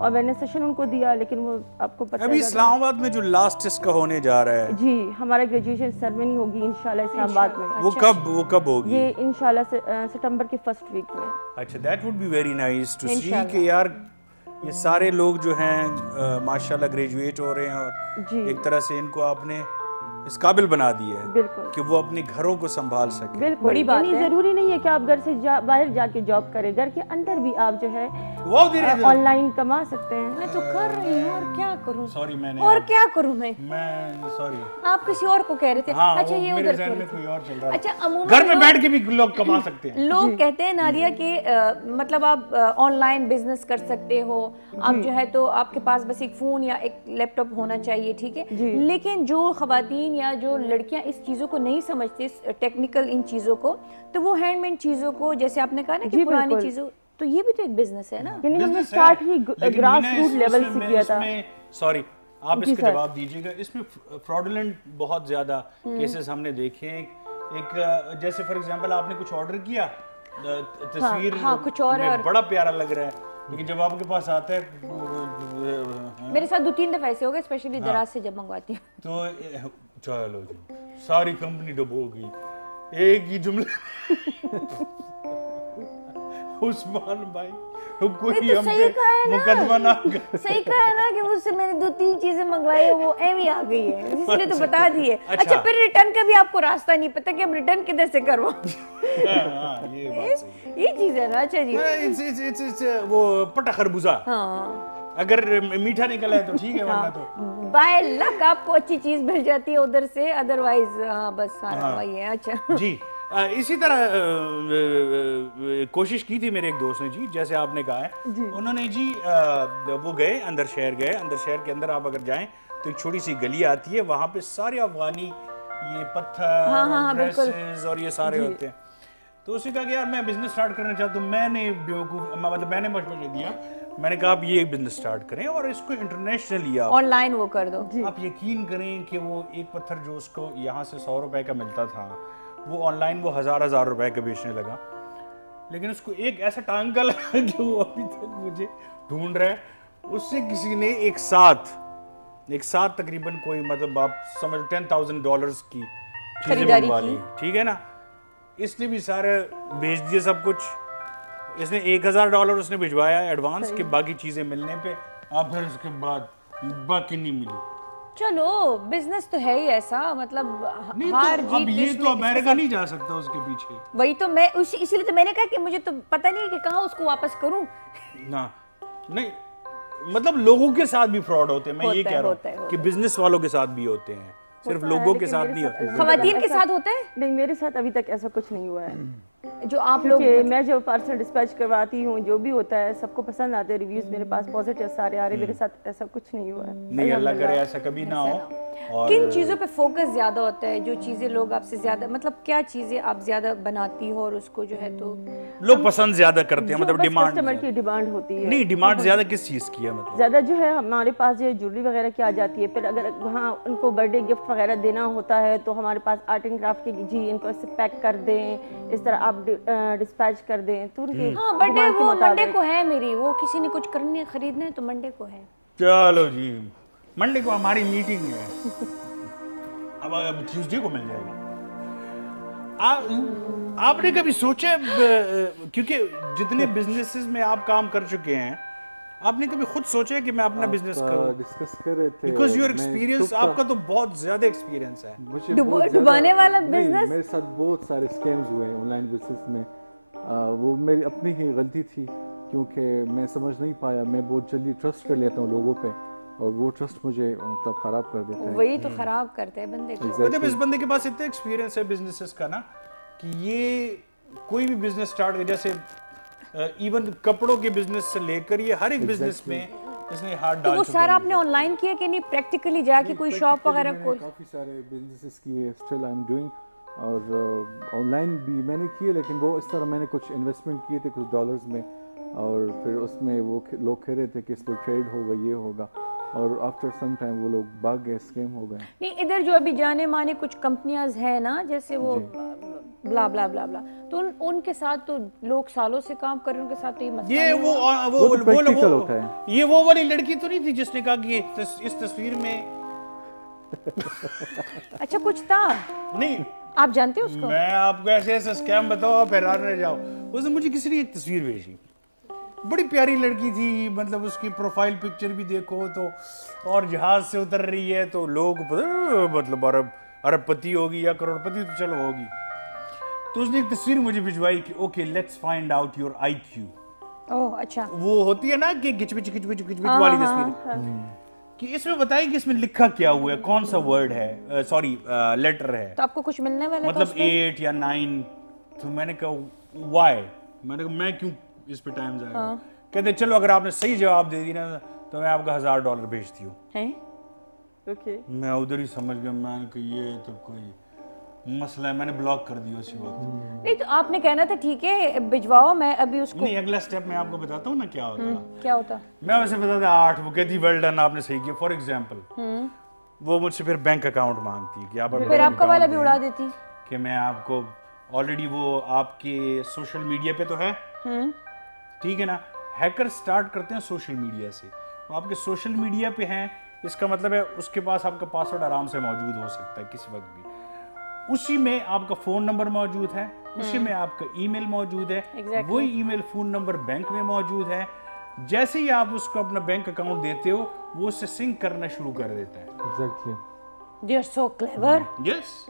और मैंने सेशन उनको दिया। लेकिन वो आपको पता है अभी इस्लामाबाद में जो लास्ट इसका होने जा रहा है जी, हमारा ग्रेजुएशन सेरेमनी होगी इंशाल्लाह इस्लामाबाद में। वो कब होगी? ये इंशाल्लाह सितंबर के फर्स्ट वीक में। अच्छा, that would be very nice to see कि यार ये सारे लोग जो हैं माशाल्लाह ग्रेजुएट हो रहे हैं और एक तरह से इनको आपने इस काबिल बना दिया है कि वो अपने घरों को संभाल सके। बिल्कुल, बड़ी बात है। जरूरी नहीं है कि आप घर से बाहर जाके जॉब करें, घर के अंदर भी आप जो है ऑनलाइन कमा सकते हैं। मैं तो कर रही हूँ, और क्या करूँ? सॉरी, मैंने और क्या करूँ मैं सॉरी, आप किसी और को कह रहे थे। हाँ, अच्छा, ये मेरे उधर ज़हन में कोई और चल रहा है। अच्छा, अमूमन घर में बैठ के भी लोग कमा सकते हैं। लोग कहते हैं नादिया कि मतलब आप ऑनलाइन बिजनेस कर सकते हो, आप जो है तो आपके पास बस एक फोन या एक लैपटॉप होना चाहिए, ठीक है। लेकिन जो खवातीन या जो लड़कियां इस चीज़ों को नहीं समझती, टेक्निकल इन चीज़ों को, तो वो हैंडमेड चीज़ों को, जैसे आपने कहा ना कि पुरानी चीज़ों, तो ये भी तो एक बिजनेस है ना। यानी हमने स्टार्ट ही ग्रास रूट लेवल से किया था। सॉरी, आप इसका जवाब दीजिएगा। इसमें फ्रॉडुलेंट बहुत ज्यादा केसेस हमने देखे हैं। एक जैसे फॉर एग्जांपल आपने कुछ ऑर्डर किया, तस्वीर कुछ और है और बड़ा प्यारा लग रहा है, लेकिन जब आपके पास आता है, मेरे साथ 2-3 दफा ऐसे हो गए, स्पेशली दराज से जब मंगवाती हूँ तो चलो जी, सारी कंपनी डूब हो गई एक ही जुमले उस्मान भाई कोई तो सही कहा है ना, मुकदमा ना सही कहा है ना कि मुझसे मैंने 2-3 चीजें मंगवाई, वो एम ही आ गई है, इसलिए तो बता दिए। अच्छा, फिर रिटर्न का भी आपको रास्ता नहीं पता कि अब रिटर्न किधर से करवाऊं। ये बात सही है, ये चीज है ना। अच्छा जी, इट्स वो पटा खरबूजा, अगर मीठा निकला है तो ठीक है, वरना तो बाय लक आपको अच्छी चीज मिल जाती है उधर से, अदरवाइज बस सारा वही है। अच्छा जी, इसी तरह कोशिश की थी मेरे एक दोस्त ने जी, जैसे आपने कहा है, उन्होंने जी वो गए अंदर शहर गए, अंदर शहर के अंदर आप अगर जाएं तो एक छोटी सी गली आती है, वहाँ पे सारे अफगानी ये पत्थर ड्रेसेस और ये सारे होते हैं। तो उसने कहा कि यार मैं बिजनेस स्टार्ट करना चाहता हूँ। मैंने मतलब मैंने मशवरा दिया, मैंने कहा आप ये बिजनेस स्टार्ट करें और इसको इंटरनेशनली आप ऑनलाइन वो कर दो। आप यकीन करें कि वो एक पत्थर जो उसको यहाँ से 100 रुपए का मिलता था, वो ऑनलाइन वो हजार रुपए का बेचने लगा। लेकिन उसको एक ऐसा टांका लगा जो वो अभी तक मुझे ढूंढ रहा है। उससे किसी ने एक साथ तकरीबन कोई मतलब आप समझ $10,000 की चीजें खरीदारी मंगवा की। ली, ठीक है ना। इसने भी सारे बेच दिए सब कुछ। इसने $1,000 उसने भिजवाया एडवांस के, बाकी चीजें मिलने पे आप फिर उसके बाद बाकी नहीं मिली। चलो बिजनेस तो है ही ऐसा, मतलब नहीं हार तो अब जीत ये इसमें तो किसी अमेरिका का- नहीं जा सकता उसके पीछे वही तो मैं इसीलिए तो मैंने कहा कि मुझे तो पता नहीं है कि कहाँ उसको वापस करूं। ना। नहीं मतलब लोगों के साथ भी फ्रॉड होते हैं, मैं ये होता है, कह रहा होता है, हूँ कि बिजनेस वालों के साथ भी होते हैं, सिर्फ लोगों के साथ नहीं होते। खवातीन के साथ होता है नहीं, मेरे साथ अभी तक ऐसा कुछ नहीं हुआ है। जो आप लोग क्योंकि मैं जो पार्सल डिस्पैच करवाती हूँ, जो भी होता है सबको पसंद आते हैं, रिव्यूज मेरे पास पॉजिटिव सारे आ रहे, मेरे साथ ऐसा कुछ नहीं हुआ है। नहीं अल्लाह करे ऐसा कभी ना हो। और किन चीजों पे फोकस ज्यादा होता है, जो चीजें लोग आपसे ज्यादा, मतलब क्या चीजें आप ज्यादा बनाती हो और उसको जो है तो लोग पसंद ज्यादा करते हैं, मतलब डिमांड कस्टमर की डिमांड होती है। नहीं, डिमांड ज्यादा किस चीज की है मतलब? ज़्यादा जो है हमारे पास जो ज्वेलरी वगैरह की आ जाती है, फिर अगर वहाँ उनको बर्थडे गिफ्ट वगैरह देना होता है तो हमारे पास आर्ट एंड क्राफ्ट के जी इनको ऐसे पैक कर दें, इस तरह आप डिस्पैच कर दें तो उनकी हाँ बर्थडे डिमांड के वो मंडे मुताबिक। को है मेरी, वो किसी ने कुछ करने खरीदना है तो मंडे को है। चलो जी, मंडे को हमारी मीटिंग है। अब ट्यूसडे को मिल जाएगा। आपने कभी सोचा, क्योंकि जितने बिजनेसेस में आप काम कर चुके हैं, आपने कभी खुद सोचा कि मैं अपना बिजनेस करूं? डिस्कस कर रहे थे। बिकॉज योर मैं एक्सपीरियंस, तुक्का- आपका तो बहुत ज्यादा एक्सपीरियंस है। मुझे डुबो- बहुत ज़्यादा- डुबाने वाला नहीं, business? मेरे साथ बहुत सारे स्कैम्स हुए हैं ऑनलाइन बिजनेस में। वो मेरी अपनी ही गलती थी, क्योंकि मैं समझ नहीं पाया। मैं बहुत जल्दी ट्रस्ट कर लेता हूँ लोगों पे, और वो ट्रस्ट मुझे मतलब ख़राब कर देता है। वही तो खराब करते हैं बंदे को। मतलब इस बंदे के पास इतना एक्सपीरियंस है बिजनेसेस का ना, कि ये कोई भी बिजनेस स्टार्ट कर, जैसे इवन कपड़ों के बिजनेस से लेकर ये हर एक बिजनेस में इसने हाथ तो डाल वो चुके सारा हैं। आपने ऑनलाइन किया कि नहीं, प्रैक्टिकली जाके कोई शॉप वगैरह खोल? काफ़ी सारे बिजनेसेस किए, स्टिल आई एम डूइंग, और ऑनलाइन भी मैंने किए, लेकिन वो इस तरह मैंने कुछ इन्वेस्टमेंट किए थे कुछ डॉलर्स में, और फिर उसमें वो लोग कह रहे थे कि इस पर ट्रेड होगा, ये होगा, और आफ्टर सम टाइम वो लोग भाग गए, स्कैम हो गए। नहीं, इधर जो अभी जाने माने कुछ कंपनियां हैं ना, जैसे वो ब्ला ब्ला ब्ला ब्ला, तो उनके साथ तो लोग सालों से काम कर रहे हैं, उनके साथ तो ये मसला ये नहीं वो हुआ। वो तो practical होता है। ये वो वाली लड़की तो नहीं थी जिसने कहा कि इस तस्वीर में अच्छा कुछ था, नहीं, आप जानते हो उसको? मैं आपको ऐसे ऐसे स्कैम बताओ, आप हैरान रह जाओ। उसने मुझे किसी ने एक तस्वीर भेजी, बड़ी प्यारी लड़की थी, मतलब उसकी प्रोफाइल पिक्चर भी देखो तो, और जहाज से उतर रही है तो लोग मतलब अरबपति होगी या करोड़पति तो चलो होगी। तो उसने एक तस्वीर मुझे भिजवाई कि okay let's find out your IQ। ओह अच्छा, वो होती है ना कि गिचबिच वाली तस्वीर, कि इसमें बताइए कि इसमें लिखा क्या हुआ है, कौन सा वर्ड है, सॉरी लेटर है, तो आपको कुछ मिलने वाला था मतलब उसमें? 8 या 9। तो मैंने कहा वाई, मैंने कहा मैं क्यों इस पे टाइम जाएगा। कहते चलो अगर आपने सही जवाब दे दी ना तो मैं आपका $1000 भेजती हूँ। हैं? ओके, मैं उधर ही समझ गया, मैंने कहा ये तो कोई मसला है, मैंने ब्लॉक कर दिया उसी वक्त। नहीं तो आपने कहना था ठीक है भिजवाओ, मैं अभी उसको नहीं, अगला स्टेप मैं आपको बताता हूँ ना क्या होता है। क्या होता? मैं वैसे बताता 8, वो कहती वेल डन, आपने सही किया। फॉर एग्जाम्पल वो मुझसे फिर बैंक अकाउंट मांगती है कि आप फिर आपका वाला भी उड़ा देती। कि मैं आपको ऑलरेडी वो आपके सोशल मीडिया पे तो है, ठीक है ना। हैकर स्टार्ट करते हैं सोशल मीडिया से, वो आपके सोशल मीडिया पे हैं, इसका मतलब है उसके पास आपका पासवर्ड आराम से मौजूद हो सकता है किसी वक्त भी। उसी में आपका फोन नंबर मौजूद है, उसी में आपका ईमेल मौजूद है, Exactly. वही ईमेल फोन नंबर बैंक में मौजूद है। जैसे ही आप उसको अपना बैंक अकाउंट देते हो वो उससे सिंक करना शुरू कर देता है। Exactly. They are so clever. Yes,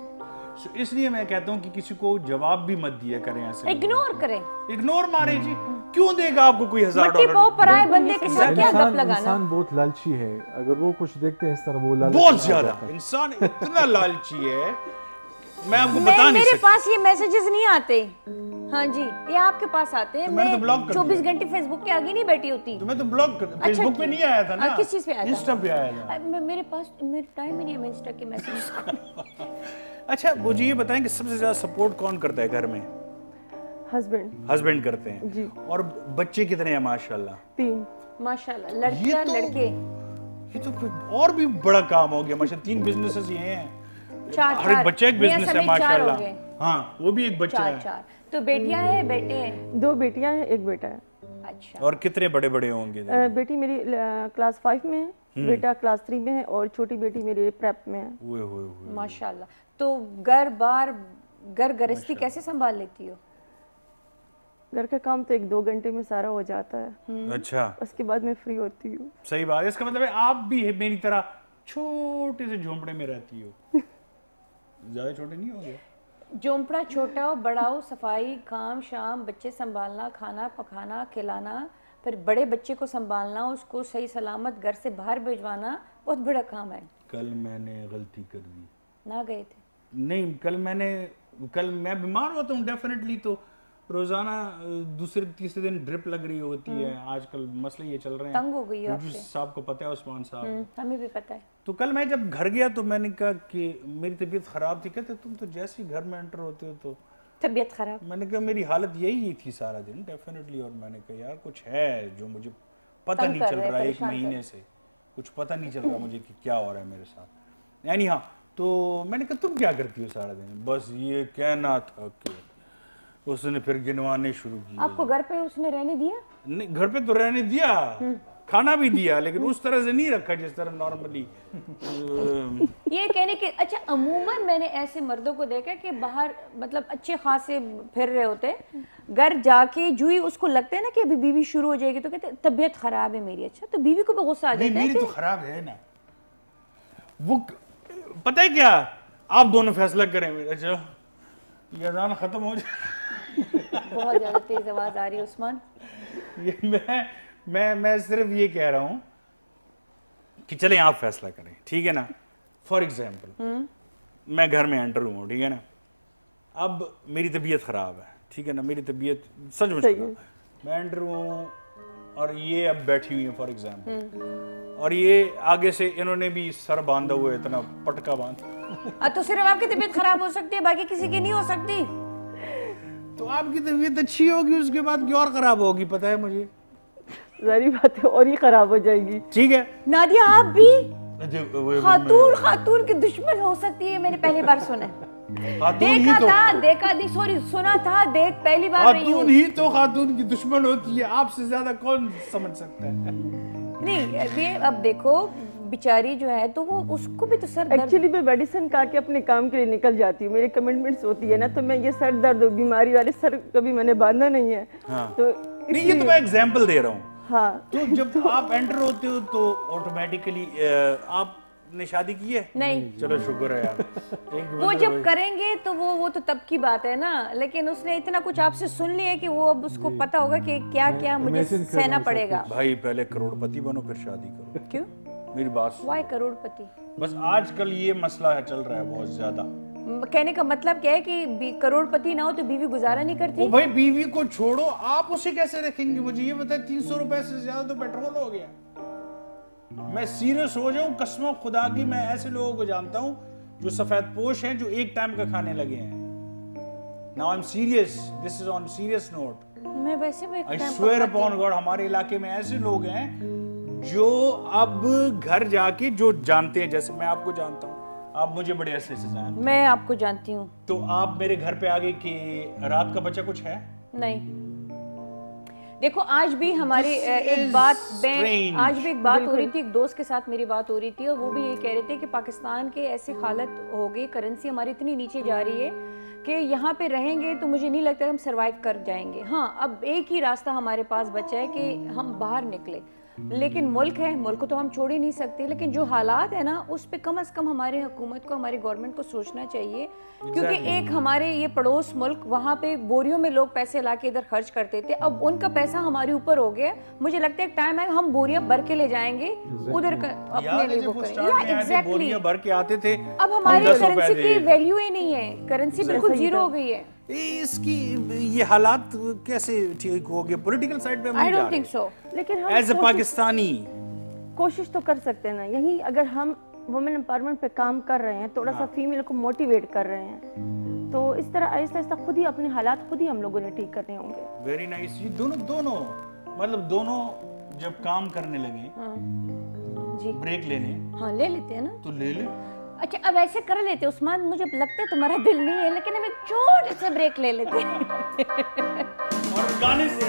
इसलिए मैं कहता हूँ कि किसी को जवाब भी मत दिया करें ऐसे। इग्नोर करें, इग्नोर मारे जी, क्यों देगा आपको कोई मट्टी $1000? पाव पर आए बंदे के साथ क्या गप लगाना? इंसान बहुत लालची है, अगर वो कुछ देखते हैं इस तरह वो लालची बहुत हो ज्यादा जाता है। इंसान इतना लालची है, मैं आपको मैं, बता नहीं मेरे सकता। पास ये मैसेजेस नहीं आते। हाँ जी, ये आपके पास आते हैं। तो मैंने मैं तो ब्लॉक कर 24 घंटे फेसबुक के आगे नहीं बैठी होती। तो मैं तो ब्लॉक कर, फेसबुक पे नहीं आया था ना। किस चीज पे आया था? इंस्टा पे आया था। मेरे पास मेरे टाइम ही नहीं है मैं इंस्टा के मैसेजेस को। अच्छा मुझे ये बताएं कि सबसे ज्यादा सपोर्ट कौन करता है घर में? हस्बैंड करते हैं जी। और बच्चे कितने हैं माशाल्लाह? 3। माशाल्लाह, लड़कियां लड़के ये तो फिर और भी बड़ा काम हो गया माशाल्लाह। 3 बिजनेसेस ये हैं, चार हर एक बच्चा एक बिजनेस है माशाल्लाह। हो गए। हाँ, वो भी एक बच्चा है। चार। तो बेटियां हैं बेटे हैं? 2 बेटियां हैं, 1 बेटा है। अच्छा। और कितने बड़े बड़े होंगे? बेटी मेरी क्लास 5 में है, बेटा क्लास 3 में है और छोटी बेटी मेरी प्रेप में है। हुए माशाल्लाह। तो घर गृहस्थी कैसे संभाल लेती हो? घर का काम तो 1-2 घंटे में सारा हो जाता है। अच्छा, उसके बाद मैं फ्री होती हूँ। सही बात है। इसका मतलब है आप भी मेरी तरह छोटे से झोंपड़े में रहती हो। ज्यादा छोटे नहीं हो गए? झोंपड़ा छोटा हो बड़ा हो, सफाई काम शाम, बच्चे संभालना, खाना पकाना खिलाना, फिर बड़े बच्चे को संभालना, उसको सही सलामत घर से बाहर भिजवाना बहुत बड़ा काम है। कल मैंने गलती कर दी। ना गए थे? नहीं, कल मैं बीमार होता हूँ डेफिनेटली, तो रोजाना दूसरे तीसरे दिन ड्रिप लग रही होती है। आजकल मसले ये चल रहे हैं, तंग हो गई हो आपसे। साहब को पता है, उस्मान साहब। हमें भी पता है। तो कल मैं जब घर गया तो मैंने कहा कि मेरी तबीयत खराब थी। कहते तुम तो जैसे ही घर में एंटर होते हो तो तबीयत खराब। मैंने कहा मेरी हालत यही थी सारा दिन डेफिनेटली। और मैंने कहा यार कुछ है जो मुझे पता नहीं चल रहा है, 1 महीने से कुछ पता नहीं चल रहा मुझे कि क्या हो रहा है मेरे साथ। यानी हाँ, तो मैंने कहा तुम क्या करती हो सारा दिन? बस ये कहना था कि उसने फिर गिनवाने शुरू किए। आपको घर पे उसने रहने दिया? नहीं, घर पे तो रहने दिया, खाना भी दिया, लेकिन उस तरह से नहीं रखा जिस तरह नॉर्मली। ये कहने के अच्छा, अमूमन मैंने ऐसे मर्दों को देखा कि बाहर मतलब अच्छे खासे फिर रहे होते, घर जाके जो ही उसको लगता है ना कि अभी बीवी शुरू हो जाएगी तो कहते तबीयत खराब है मेरी। अच्छा, तो बीवी को भी गुस्सा आ जाता है? मेरी तो खराब है ना। वो पता है क्या, आप दोनों फैसला करें मेरा। चलो ये अजान खत्म हो जाए। बहुत ज्यादा तेज आवाज आ रही है उस्मान। ये मैं सिर्फ ये कह रहा हूँ कि चले आप फैसला करें, ठीक है ना। फॉर एग्जाम्पल मैं घर में एंटर हूँ, ठीक है ना। अब मेरी तबीयत खराब है, ठीक है ना, मेरी तबीयत सचमुच खराब। मैं एंटर हूँ और ये अब बैठी हुई है फॉर एग्जाम्पल, और ये आगे से इन्होंने भी सर बांधा हुआ है, इतना पटका बांधा। तो सिर्फ आपकी तबीयत खराब हो सकती है, बाकी किसी की नहीं हो सकती। तो आपकी तबीयत अच्छी होगी, उसके बाद की और खराब होगी, पता है मुझे। सारी बातें और ही खराब हो जाएगी। ठीक है नादिया, आप भी खातून की दुश्मन हो सकती है, मैंने पहली बार सुना है। देखा नहीं, सॉरी, सुना था, पहली बार रही हूँ। खातून ही तो खातून की दुश्मन होती है, आपसे ज्यादा कौन समझ सकता है। नहीं, ये अब देखो बेचारी जो है तो वो उसको भी तो सर दर्द। एक्चुअली मैं मेडिसिन खा के अपने काम के लिए निकल जाती हूँ, मेरी कमिटमेंट्स होती है ना, तो मैं ये सर दर्द बीमारी वाले सर कभी मैंने बांधा नहीं है। हाँ। तो नहीं, ये तो मैं एग्जांपल दे रहा हूँ। हाँ। तो जब आप एंटर होते हो तो ऑटोमेटिकली आपने शादी की है? नहीं। चलो शुक्र है यार। वो जब करेंगे तो वो तो तब की बात है ना, लेकिन उसने इतना कुछ आपसे सुन लिया कि वो अब उसको पता होगा कि क्या क्या मुझे सहना पड़ेगा। भाई पहले करोड़पति बनो फिर शादी करो। क्यों? मेरी बात। वाई करोड़पति? बस आजकल ये मसला है, चल रहा है बहुत ज्यादा। कहने का मतलब क्या है कि करोड़पति ना हो तो बीवी गुजारा नहीं करती? ओ भाई, बीवी को छोड़ो, आप उसे कैसे रखेंगे? मुझे ये बताए, 300 रुपए से ज्यादा तो पेट्रोल हो गया। मैं सीरियस हो जाऊं, कसम खुदा की, मैं ऐसे लोगों को जानता हूं जो सफेद पोश हैं, जो एक टाइम का खाने लगे हैं। Now I am serious, this is on serious note. मैं वैसे भी आई स्वेयर अपॉन गॉड, हमारे इलाके में ऐसे लोग हैं जो अब घर जाके जो जानते हैं, जैसे मैं आपको जानता हूँ, आप मुझे बड़े अरसे से जानते हैं, मैं आपको जानती हूँ, तो आप मेरे घर पे आ गए कि रात का बच्चा कुछ है? नहीं। देखो आज भी हमारी एक बात हो रही थी, एक दोस्त के साथ मेरी बात हो रही थी, और वो भी ये कह रहे थे कि पाकिस्तान के ऐसी हालत हो गई, करेंसी हमारी इतनी नीचे जा रही है कि यहाँ पे रहेंगे तो मुझे नहीं लगता हम सरवाइव कर जाएंगे। हाँ, अब एक ही रास्ता हमारे पास बचा है कि हम बाहर निकले, लेकिन मुल्क है, मुल्क को तो हम छोड़ ही नहीं सकते, लेकिन जो हालात है ना उस पे कम से कम हमारी हुकूमत को, हमारी गवर्नमेंट को सोचना चाहिए। क्योंकि एक हमारे ये पड़ोस मुल्क, वहाँ पे बोरियों में लोग पैसे लाके इधर खर्च करते थे, अब उनका पैसा हमारे ऊपर हो गया। मुझे लगता है एक टाइम है हम बोरियां भर के ले जाएंगे उधर अपने लिए वो करें। एग्जैक्टली भर के आते थे। अब हमारी करेंसी की वैल्यू ही नहीं है, करेंसी बिल्कुल जीरो हो गई है। इसकी ये हालात कैसे ठीक हो गए? पॉलिटिकल साइड पे आई डोंट थिंक सो, लेकिन हम एज अ पाकिस्तानी कोशिश तो कर सकते हैं ना। यही अगर हम वुमेन एम्पावरमेंट पे काम कर रहे हैं, थोड़ा सा फीमेल को मोटिवेट कर रहे हैं, तो इस तरह आहिस्ता आहिस्ता खुद ही अपने हालात खुद ही हम लोगों ने ठीक करने होंगे। Very nice. ये दोनों मतलब दोनों जब काम करने लगे, जी ब्रेक लेने, हाँ ले लेते हैं ना। तो ले ले। अच्छा अब ऐसे कर लेते उस्मान, मुझे लगता है तुम्हारा दिल नहीं है, लेकिन हम एक छोटे से ब्रेक ले लेते हैं। और गाने से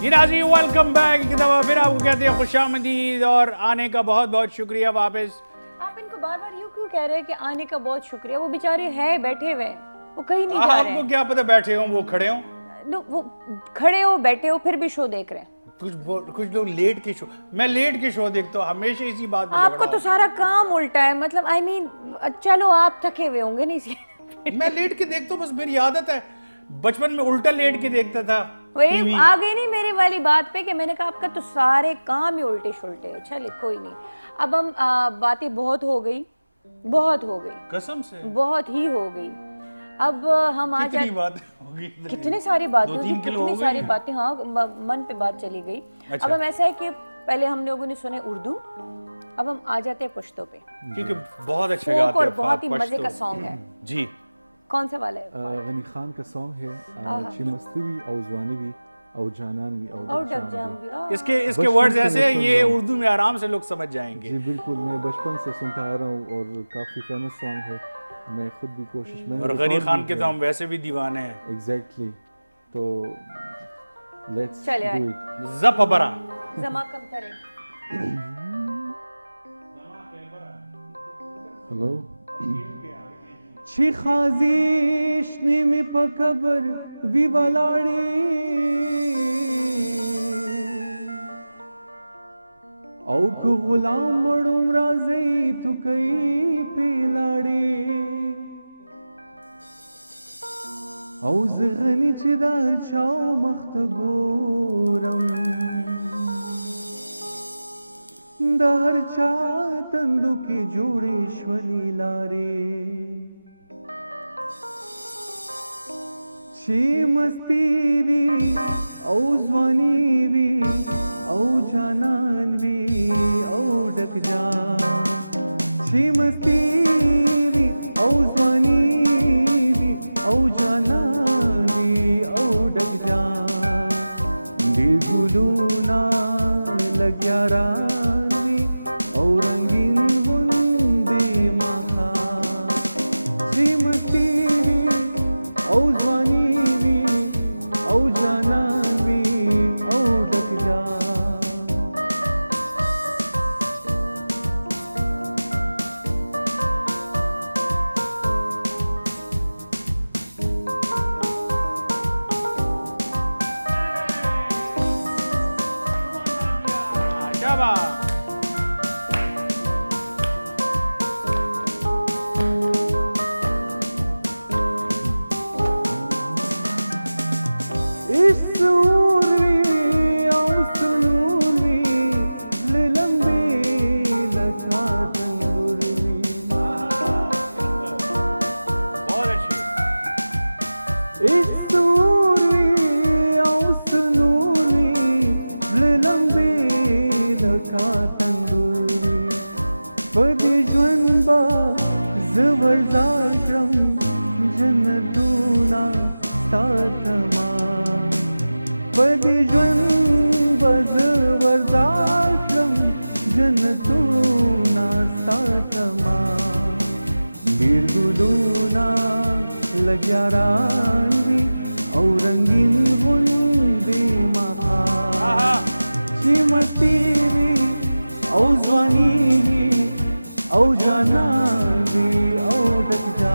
जी नाज़रीन, वेलकम बैक। एक दफ़ा फिर आपको कहते हैं खुशामदीद और आने का बहुत बहुत शुक्रिया वापस। आप इनको बार बार यूं क्यों कह रहे हैं कि आने का बहुत शुक्रिया? वो बेचारे हैं बैठे हुए, वो कहीं नहीं जा रहे आपको क्या पता बैठे हो वो खड़े हो? वो खड़े हो बैठे हो फिर भी शो देख रहे हैं। कुछ लोग लेट के शो, मैं लेट के शो देखता हूँ, हमेशा इसी बात पे आपको झगड़ा तो सारा काम उल्टा है, मतलब आई मीन चलो आप थके हुए होंगे नहीं होता है। मैं लेट के देखता हूँ, बस मेरी आदत है। बचपन में उल्टा लेट के देखता था। वही आ गई नहीं मेरी वाली बात पे कि मैंने कहा आपका तो सारे काम ही उल्टे शुल्टे है। चलिए कोई नहीं, अब हम बातें बहुत हो गई कसम से बहुत ही हो गई। अब हम आ कितनी बातें हो गई, कितनी सारी बातें होगी, 2-3 किलो हो कितनी गई सारी हैं। बातें, हाँ मन पे बात चली गई। अच्छा। अब हम ऐसा है कि पहले हम लोगों ने सुने उर्दू, अब हम आ जाते हैं पश्तो पे, क्योंकि बहुत अच्छा फोक गाते और हैं। बहुत ही पश्तो। मजे का सॉन्ग है। जी कौन सा वाला है? गनी खान का सॉन्ग है ची मस्ती भी और जवानी भी और जानान भी और डब जाम भी। इसके बचपन वर्ड्स से ऐसे मैं हैं, सुन ये रहा हूँ। उर्दू में आराम से लोग समझ जाएंगे। जी बिल्कुल, मैं बचपन से सुनता आ रहा हूँ और काफ़ी फेमस सॉन्ग है। मैं खुद भी कोशिश मैंने और गनी खान के तो हम वैसे भी दीवाने हैं। एग्जैक्टली, तो लेट्स चले आए। Do it. ज़फ़बरा जमा कम करे। हेलो ची खाजिश नीमी पकबर विवालाड़ी औख गुलाम मड़ुम राज़ी तु कई पिलाड़ी औज गनी चिदार चाओ मख्त गोरम दहर चा तंदु की जोड़ेश्वरी लारे ची मस्ती भी औ जवानी भी औ जानान भी औ डक जा ची मस्ती भी औ जवानी भी औ जानान भी औ डक जा दिल गुलूना लग्या रानी और रंगीन बुंदे माखा ची मस्ती भी औ जवानी भी औ जानान भी औ डक जा शाबाश। इस उर्वी औस नूरवी लंबी लखा तंदुरवी बहुत अच्छी। इस उर्वी औस नूरवी लंबी लखा तंदुरवी पदी ज्वनबा जबरदार क्रम जन्नतूना तातमा पदी ज्वनबा जबरदार क्रम जन्नतूना तातमा बिरगुलूना लग्या रानी और रंगीन बुंदी माखा ची मस्ती भी औ जवानी भी औ जाना भी औ डक जा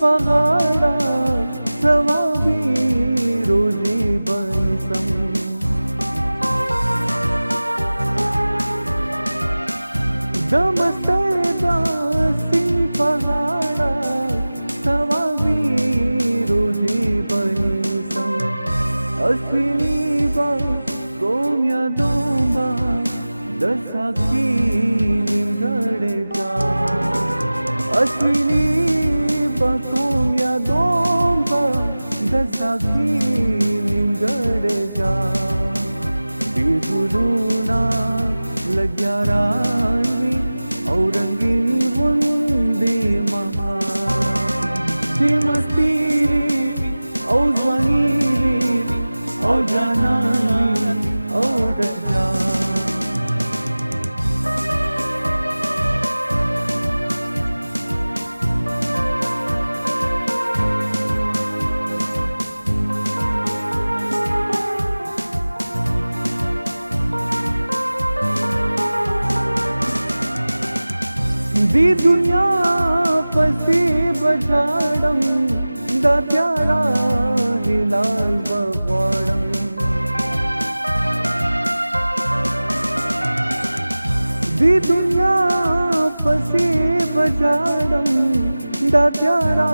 पहाड़ा सवाबी रोजी बंसम दमस्तरदा सिंह पहाड़ा सवाबी रोजी बंसम अस्वीबा गोम्या दोंबा दसाकी निंगड़े जा अस्वीनी बाकोम्या दोंबा दसाकी निंगड़े जा बिगुलूना लग्या रानी औरंगी वंदे महा मस्तीरी औजवानी औ जाना औ डजा दी दुनिया पसी बजाड़म दा प्यारा हिलाल बवाड़म दी दुनिया पसी बजाड़म दा प्यारा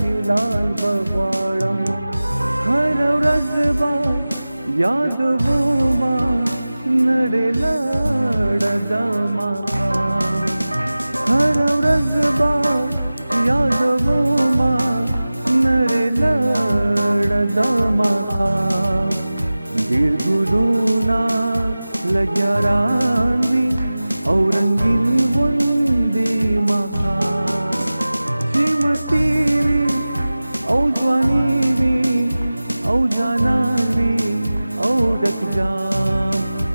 हिलाल बवाड़म हर रज़बा याद बोमा नड़े लड़दा माखा हर रज़बा याद बोमा नरे लड़दा माखा बिरगुलूना लग्या रानी औरंगी वंदे महा श्रीमतीरी औ जवानी भी औ जाना भी औ डक जा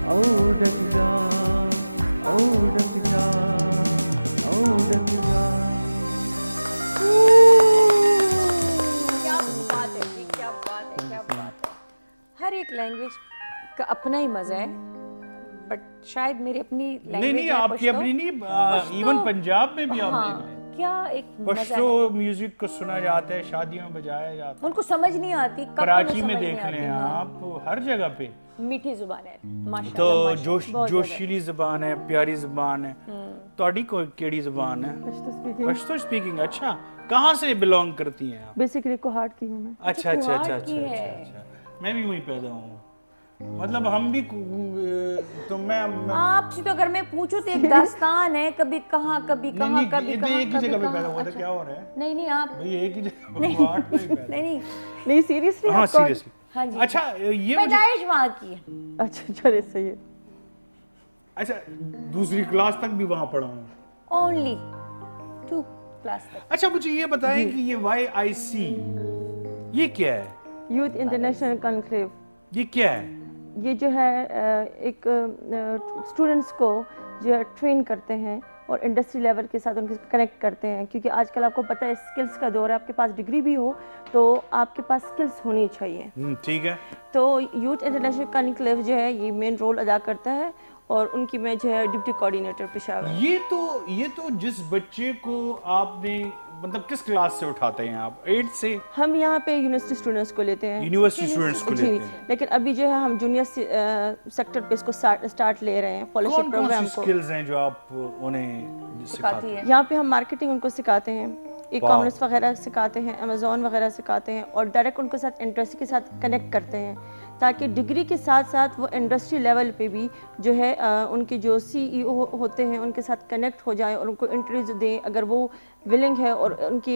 औ डक जा औ डक जा क्या बात है जी, क्या बात है, क्या बात है। हर एक लैंग्वेज का अपना ही मजा है, बट शायद मेरी अपनी लैंग्वेज नहीं आपकी अपनी नहीं, इवन पंजाब में भी आपने क्या एक मजा है। पश्तो म्यूजिक को सुना जाता है, शादियों में बजाया जाता है, उनको समझ नहीं आती, कब कराची उन्हें में समझ नहीं देख आती, लें हाँ। आप हर जगह पे मीठी जुबान है माशाल्लाह, तो माशाल्लाह। जोशीली जुबान है, प्यारी जुबान है। ਤੁਹਾਡੀ कोई केड़ी जुबान है? पश्तो स्पीकिंग। अच्छा, कहाँ से बिलोंग करती हैं आप? बेसिकली कोहाट की हूँ मैं। अच्छा अच्छा अच्छा कुहाट अच्छा की अच्छा है। अच्छा, मैं भी वहीं पैदा हूँ, मतलब हम भी तो मैं आपसे तो अगर मैं पूछूं तो एक दास्तान है, कभी कहाँ कभी कहाँ कभी कहाँ एक ही कभी जगह पे पैदा कहाँ। हुआ था, अच्छा। क्या हो रहा है नहीं नहीं आप भाई, एक ही जगह पे कोहाट में ही पैदा। नहीं नहीं नहीं सीरियसली हाँ सीरियसली। हाँ जी। अच्छा ये मुझे पैदाइश वहाँ की है। अच्छा चले सही है। अच्छा दूसरी क्लास तक भी वहाँ पढ़ा हूँ। ओनली 2 क्लास तक। अच्छा मुझे ये बताएं कि ये YIC ये क्या है? Youth international conclave. ये क्या है? ये जो है एक स्टूडेंट्स को जो है ट्रेन करते हैं और इंडस्ट्री लेवल के साथ उनको कनेक्ट करते हैं, क्योंकि आजकल आपको पता है स्किल्स का दौर है, आपके पास डिग्री भी हो तो आपके पास स्किल्स होनी चाहिए। ठीक है। तो यूथ इंटरनेशनल कॉन्क्लेव जो है ये मेन रोल अदा करता है और उनकी मैं जो है डिप्टी कोऑर्डिनेटर पेशावर। ये तो जिस बच्चे को आपने मतलब किस क्लास से उठाते हैं आप? 8 से? हम यहाँ पे यूनिवर्सिटी स्टूडेंट्स को लेते हैं। यूनिवर्सिटी स्टूडेंट्स को लेते हैं। लेकिन अभी जो है हम जूनियर सेक्टर पे इसको स्टार्ट ले रहे हैं फॉलोशिप प्रोग्राम को। स्किल्स हैं जो आप उन्हें सिखाती है? यहाँ पे हम मार्केटिंग उनको सिखाते हैं, ई कॉमर्स वगैरह सिखाते हैं, अमेजोन वगैरह सिखाते हैं और डायरेक्ट उनके साथ इंडस्ट्री के साथ कनेक्ट करते हैं, ताकि डिग्री के साथ साथ वो इंडस्ट्री लेवल पे भी जो है उनके जो CEO होते हैं उनके साथ कनेक्ट हो जाए और उनको इंटरव्यू दें। अगर वो विलिंग है और उनके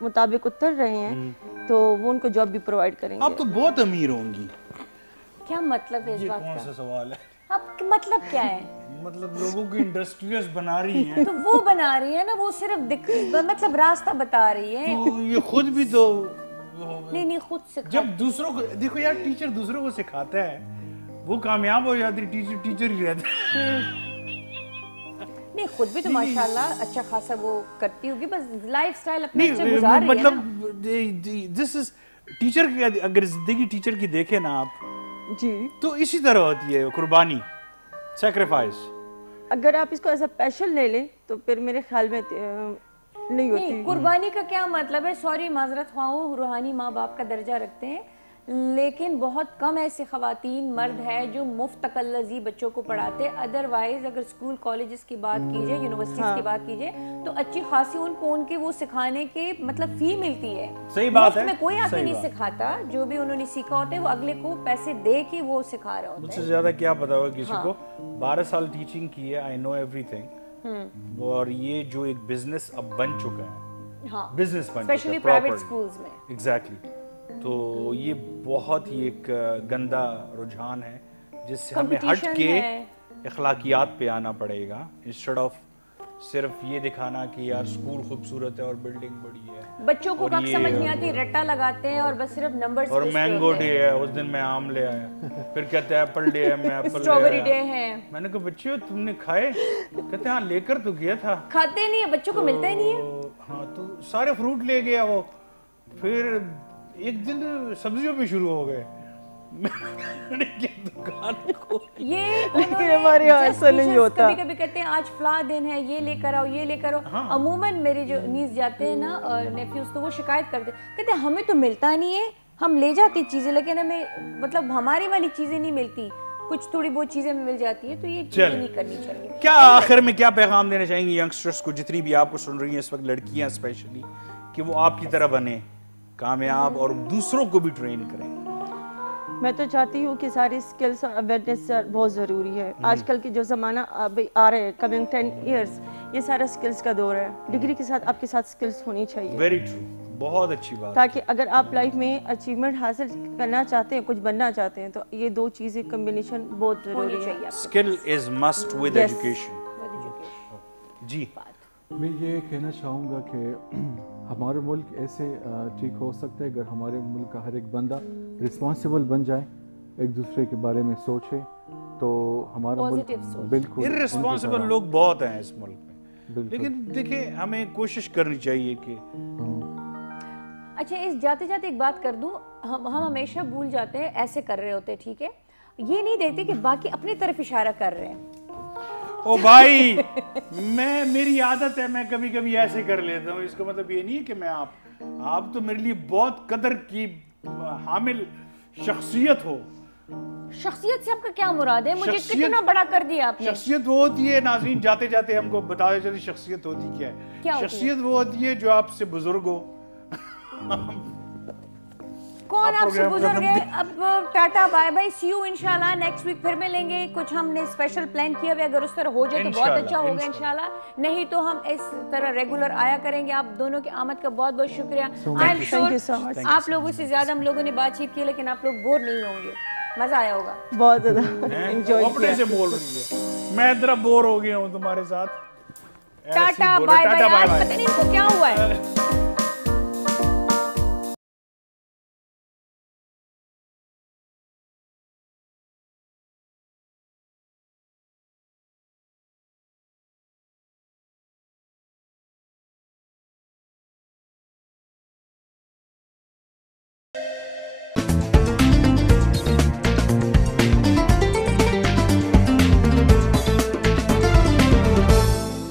मुताबिक उतर रहे हैं तो वो उनको जॉब भी प्रोवाइड करेंगे। आप तो बहुत अमीर होंगी। क्या मतलब है इस बात कौन का? सा सवाल है? अब मतलब क्या है? मतलब लोगों को इंडस्ट्रियस बना रही हैं। तो वो बना रही है ना, वो सिर्फ मतलब रास्ता बता रही है। तो ये खुद भी तो नहीं खुद से जब दूसरों को देखो यार, टीचर दूसरों को सिखाता है, वो कामयाब हो जाती है, टीचर ही रहता है। नहीं खुद भी तो माशाल्लाह अच्छा खासा वो करती होगी, बस लाइफस्टाइल अपने नहीं अच्छा गुजार रही है ना। मतलब दिस इज टीचर की, अगर जिंदगी टीचर की देखे ना आप जी, तो इसी तरह होती है, कुर्बानी, सैक्रिफाइस। अगर आप इसको ऐसा पैशन ले लें तो फिर मेरे ख्याल में नहीं होती। नहीं, कुर्बानी का क्या मतलब है? सॉरी माजरत ख्वाह हूं, रूहानी माँ बाप का दर्जा रखते हैं, लेकिन बहुत कम ऐसे ख़वातीन मर्द है जो मुफ्त तकल्लज़ी बच्चों को पढ़ाते। अदरवाइज अगर स्कूल कॉलेजेस की बात कीजिए, यूनिवर्सिटीज़ की बात कीजिए, तो अच्छी खासी उनको उनके वो सिखाने के मतलब फ़ी मिलती है। सही बात है, में कोई आके सही नहीं बात। सिखाता, जो भी उन्होंने सीखा होता है वो अगले को पैसे दे के वो सिखा रहा होता मुझसे है। ज्यादा क्या पता होगा किसी को। 12 साल टीचिंग की है, आई नो एवरीथिंग। और ये जो एक बिजनेस अब बन चुका है, हाँ, बिजनेस बन चुका स्पेशली है प्राइवेट properly। स्कूल्स में। एग्जैक्टली तो ये बहुत ही एक गंदा रुझान है जिससे हमें हट Competition के है। अखलाकियात पे आना पड़ेगा, इंस्टेड ऑफ सिर्फ ये दिखाना कि यार स्कूल खूबसूरत है और बिल्डिंग बड़ी है। बच्चों को और कब ये समझ नहीं आती, रट्टा लगाते हैं और बस सिर्फ नंबर्स और मैंगो डे है, उस दिन मैं आम ले आया, फिर कहते हैं एप्पल डे है, मैं एप्पल स्ट्रॉबेरी डे है। मैंने कहा बच्चों तुमने खाए? कहते हाँ लेकर तो गया था। खाते नहीं है, बच्चों को मिलता ही नहीं है। हाँ तो सारे फ्रूट ले गया वो। फिर एक दिन सब्जियों भी शुरू हो गए। मैंने क्या दुकान खोली। ये लेकिन हमारे यहाँ ऐसा नहीं होता। कभी कभी कहते हैं आज फ्ला दिन है, ये लेकर आओ, ये लेकर आओ। हाँ। अमूमन मेरे जो नीस जाते हैं ना नेफ्यूज, तो वो शिकायत करते, कहते हैं हमें तो मिलता नहीं है, हम ले जाते चीजें लेकिन हमें मतलब हमारी वाली चीजें नहीं मिलती, कुछ थोड़ी बहुत चीजें हमें मिल जाती है। तो ये चीजें नहीं करनी चाहिए। क्या आखिर में क्या पैगाम देना चाहेंगे यंगस्टर्स को, जितनी भी आपको सुन रही हैं इस वक्त, लड़कियां स्पेशली, कि वो आपकी तरह बने कामयाब और दूसरों को भी ट्रेन करें? मैं तो चाहती हूँ कि सारी स्किल्स और अवेयरनेस बहुत ज़रूरी है। आजकल की जो ज़माना अभी आ रहे हैं, कमिंग 10 इयर्स, ये सारा स्किल्स का दौर है। डिग्री के साथ आपके साथ स्किल्स होनी चाहिए, वेरी ट्रू, बहुत अच्छी बात। ताकि अगर आप लाइफ में अचीवमेंट हासिल करना चाहते हैं, कुछ बनना चाहते हैं, तो ये दो चीज़ें कम्बिनेशन बहुत ज़रूरी है। Skill is must with Yes. Education. जी मैं ये कहना चाहूँगा कि हमारा मुल्क ऐसे ठीक हो सकता है अगर हमारे मुल्क का हर एक बंदा रिस्पॉन्सिबल बन जाए, एक दूसरे के बारे में सोचे, तो हमारा मुल्क Positive सोच। बिल्कुल इररिस्पॉन्सिबल लोग बहुत हैं इस मुल्क में, बिल्कुल। लेकिन देखिए हमें कोशिश करनी चाहिए कि अच्छा, इस जाते जाते एक बात कर दूं, हम हमेशा भूल जाते हैं ऐसे कर रहे होते, ठीक है, ये नहीं देखते कि बाकी अपनी तरफ इशारा कर रहे हैं। ओ भाई मेरी आदत है, मैं कभी कभी ऐसे कर लेता हूँ। इसका मतलब ये नहीं है कि मैं आप तो मेरे लिए बहुत कदर की हामिल शख्सियत हो। शख्सियत से आपका क्या मुराद है? मुझे शख्सियत- कितना बड़ा कर दिया आपने। शख्सियत वो होती है, नाज़रीन जाते जाते हमको बता देते शख्सियत होती क्या है। क्या होती है? शख्सियत वो होती है जो आपसे बुजुर्ग हो। कौन आप आपसे प्रोग्राम बुजुर्ग खत्म है? अब tata bye bye, see you, इंशाल्लाह नेक्स्ट वीक फिर मिलेंगे। कुछ हमने स्पेशल प्लान किया हुआ है, अगर उस तरह हो जाए तो बहुत इंशाल्लाह, अच्छा होगा इंशाल्लाह। नहीं तो हम इस तरह रेगुलर आया करेंगे। आप दोनों की आमद का बहुत बहुत शुक्रिया। I am Thank you so sure much. आप लोगों से ज्यादा हम लोगों ने बातचीत की, लेकिन आप लोग बोर नहीं होंगे, मजा आया होगा। बहुत ज़्यादा एंजॉय अपने किया। से बोल रही है, मैं इतना बोर हो गया हूँ तुम्हारे साथ। ऐसे ही टाटा बोलो, बाय बाय। टाटा, आज बाय पता नहीं इनको क्या हुआ है।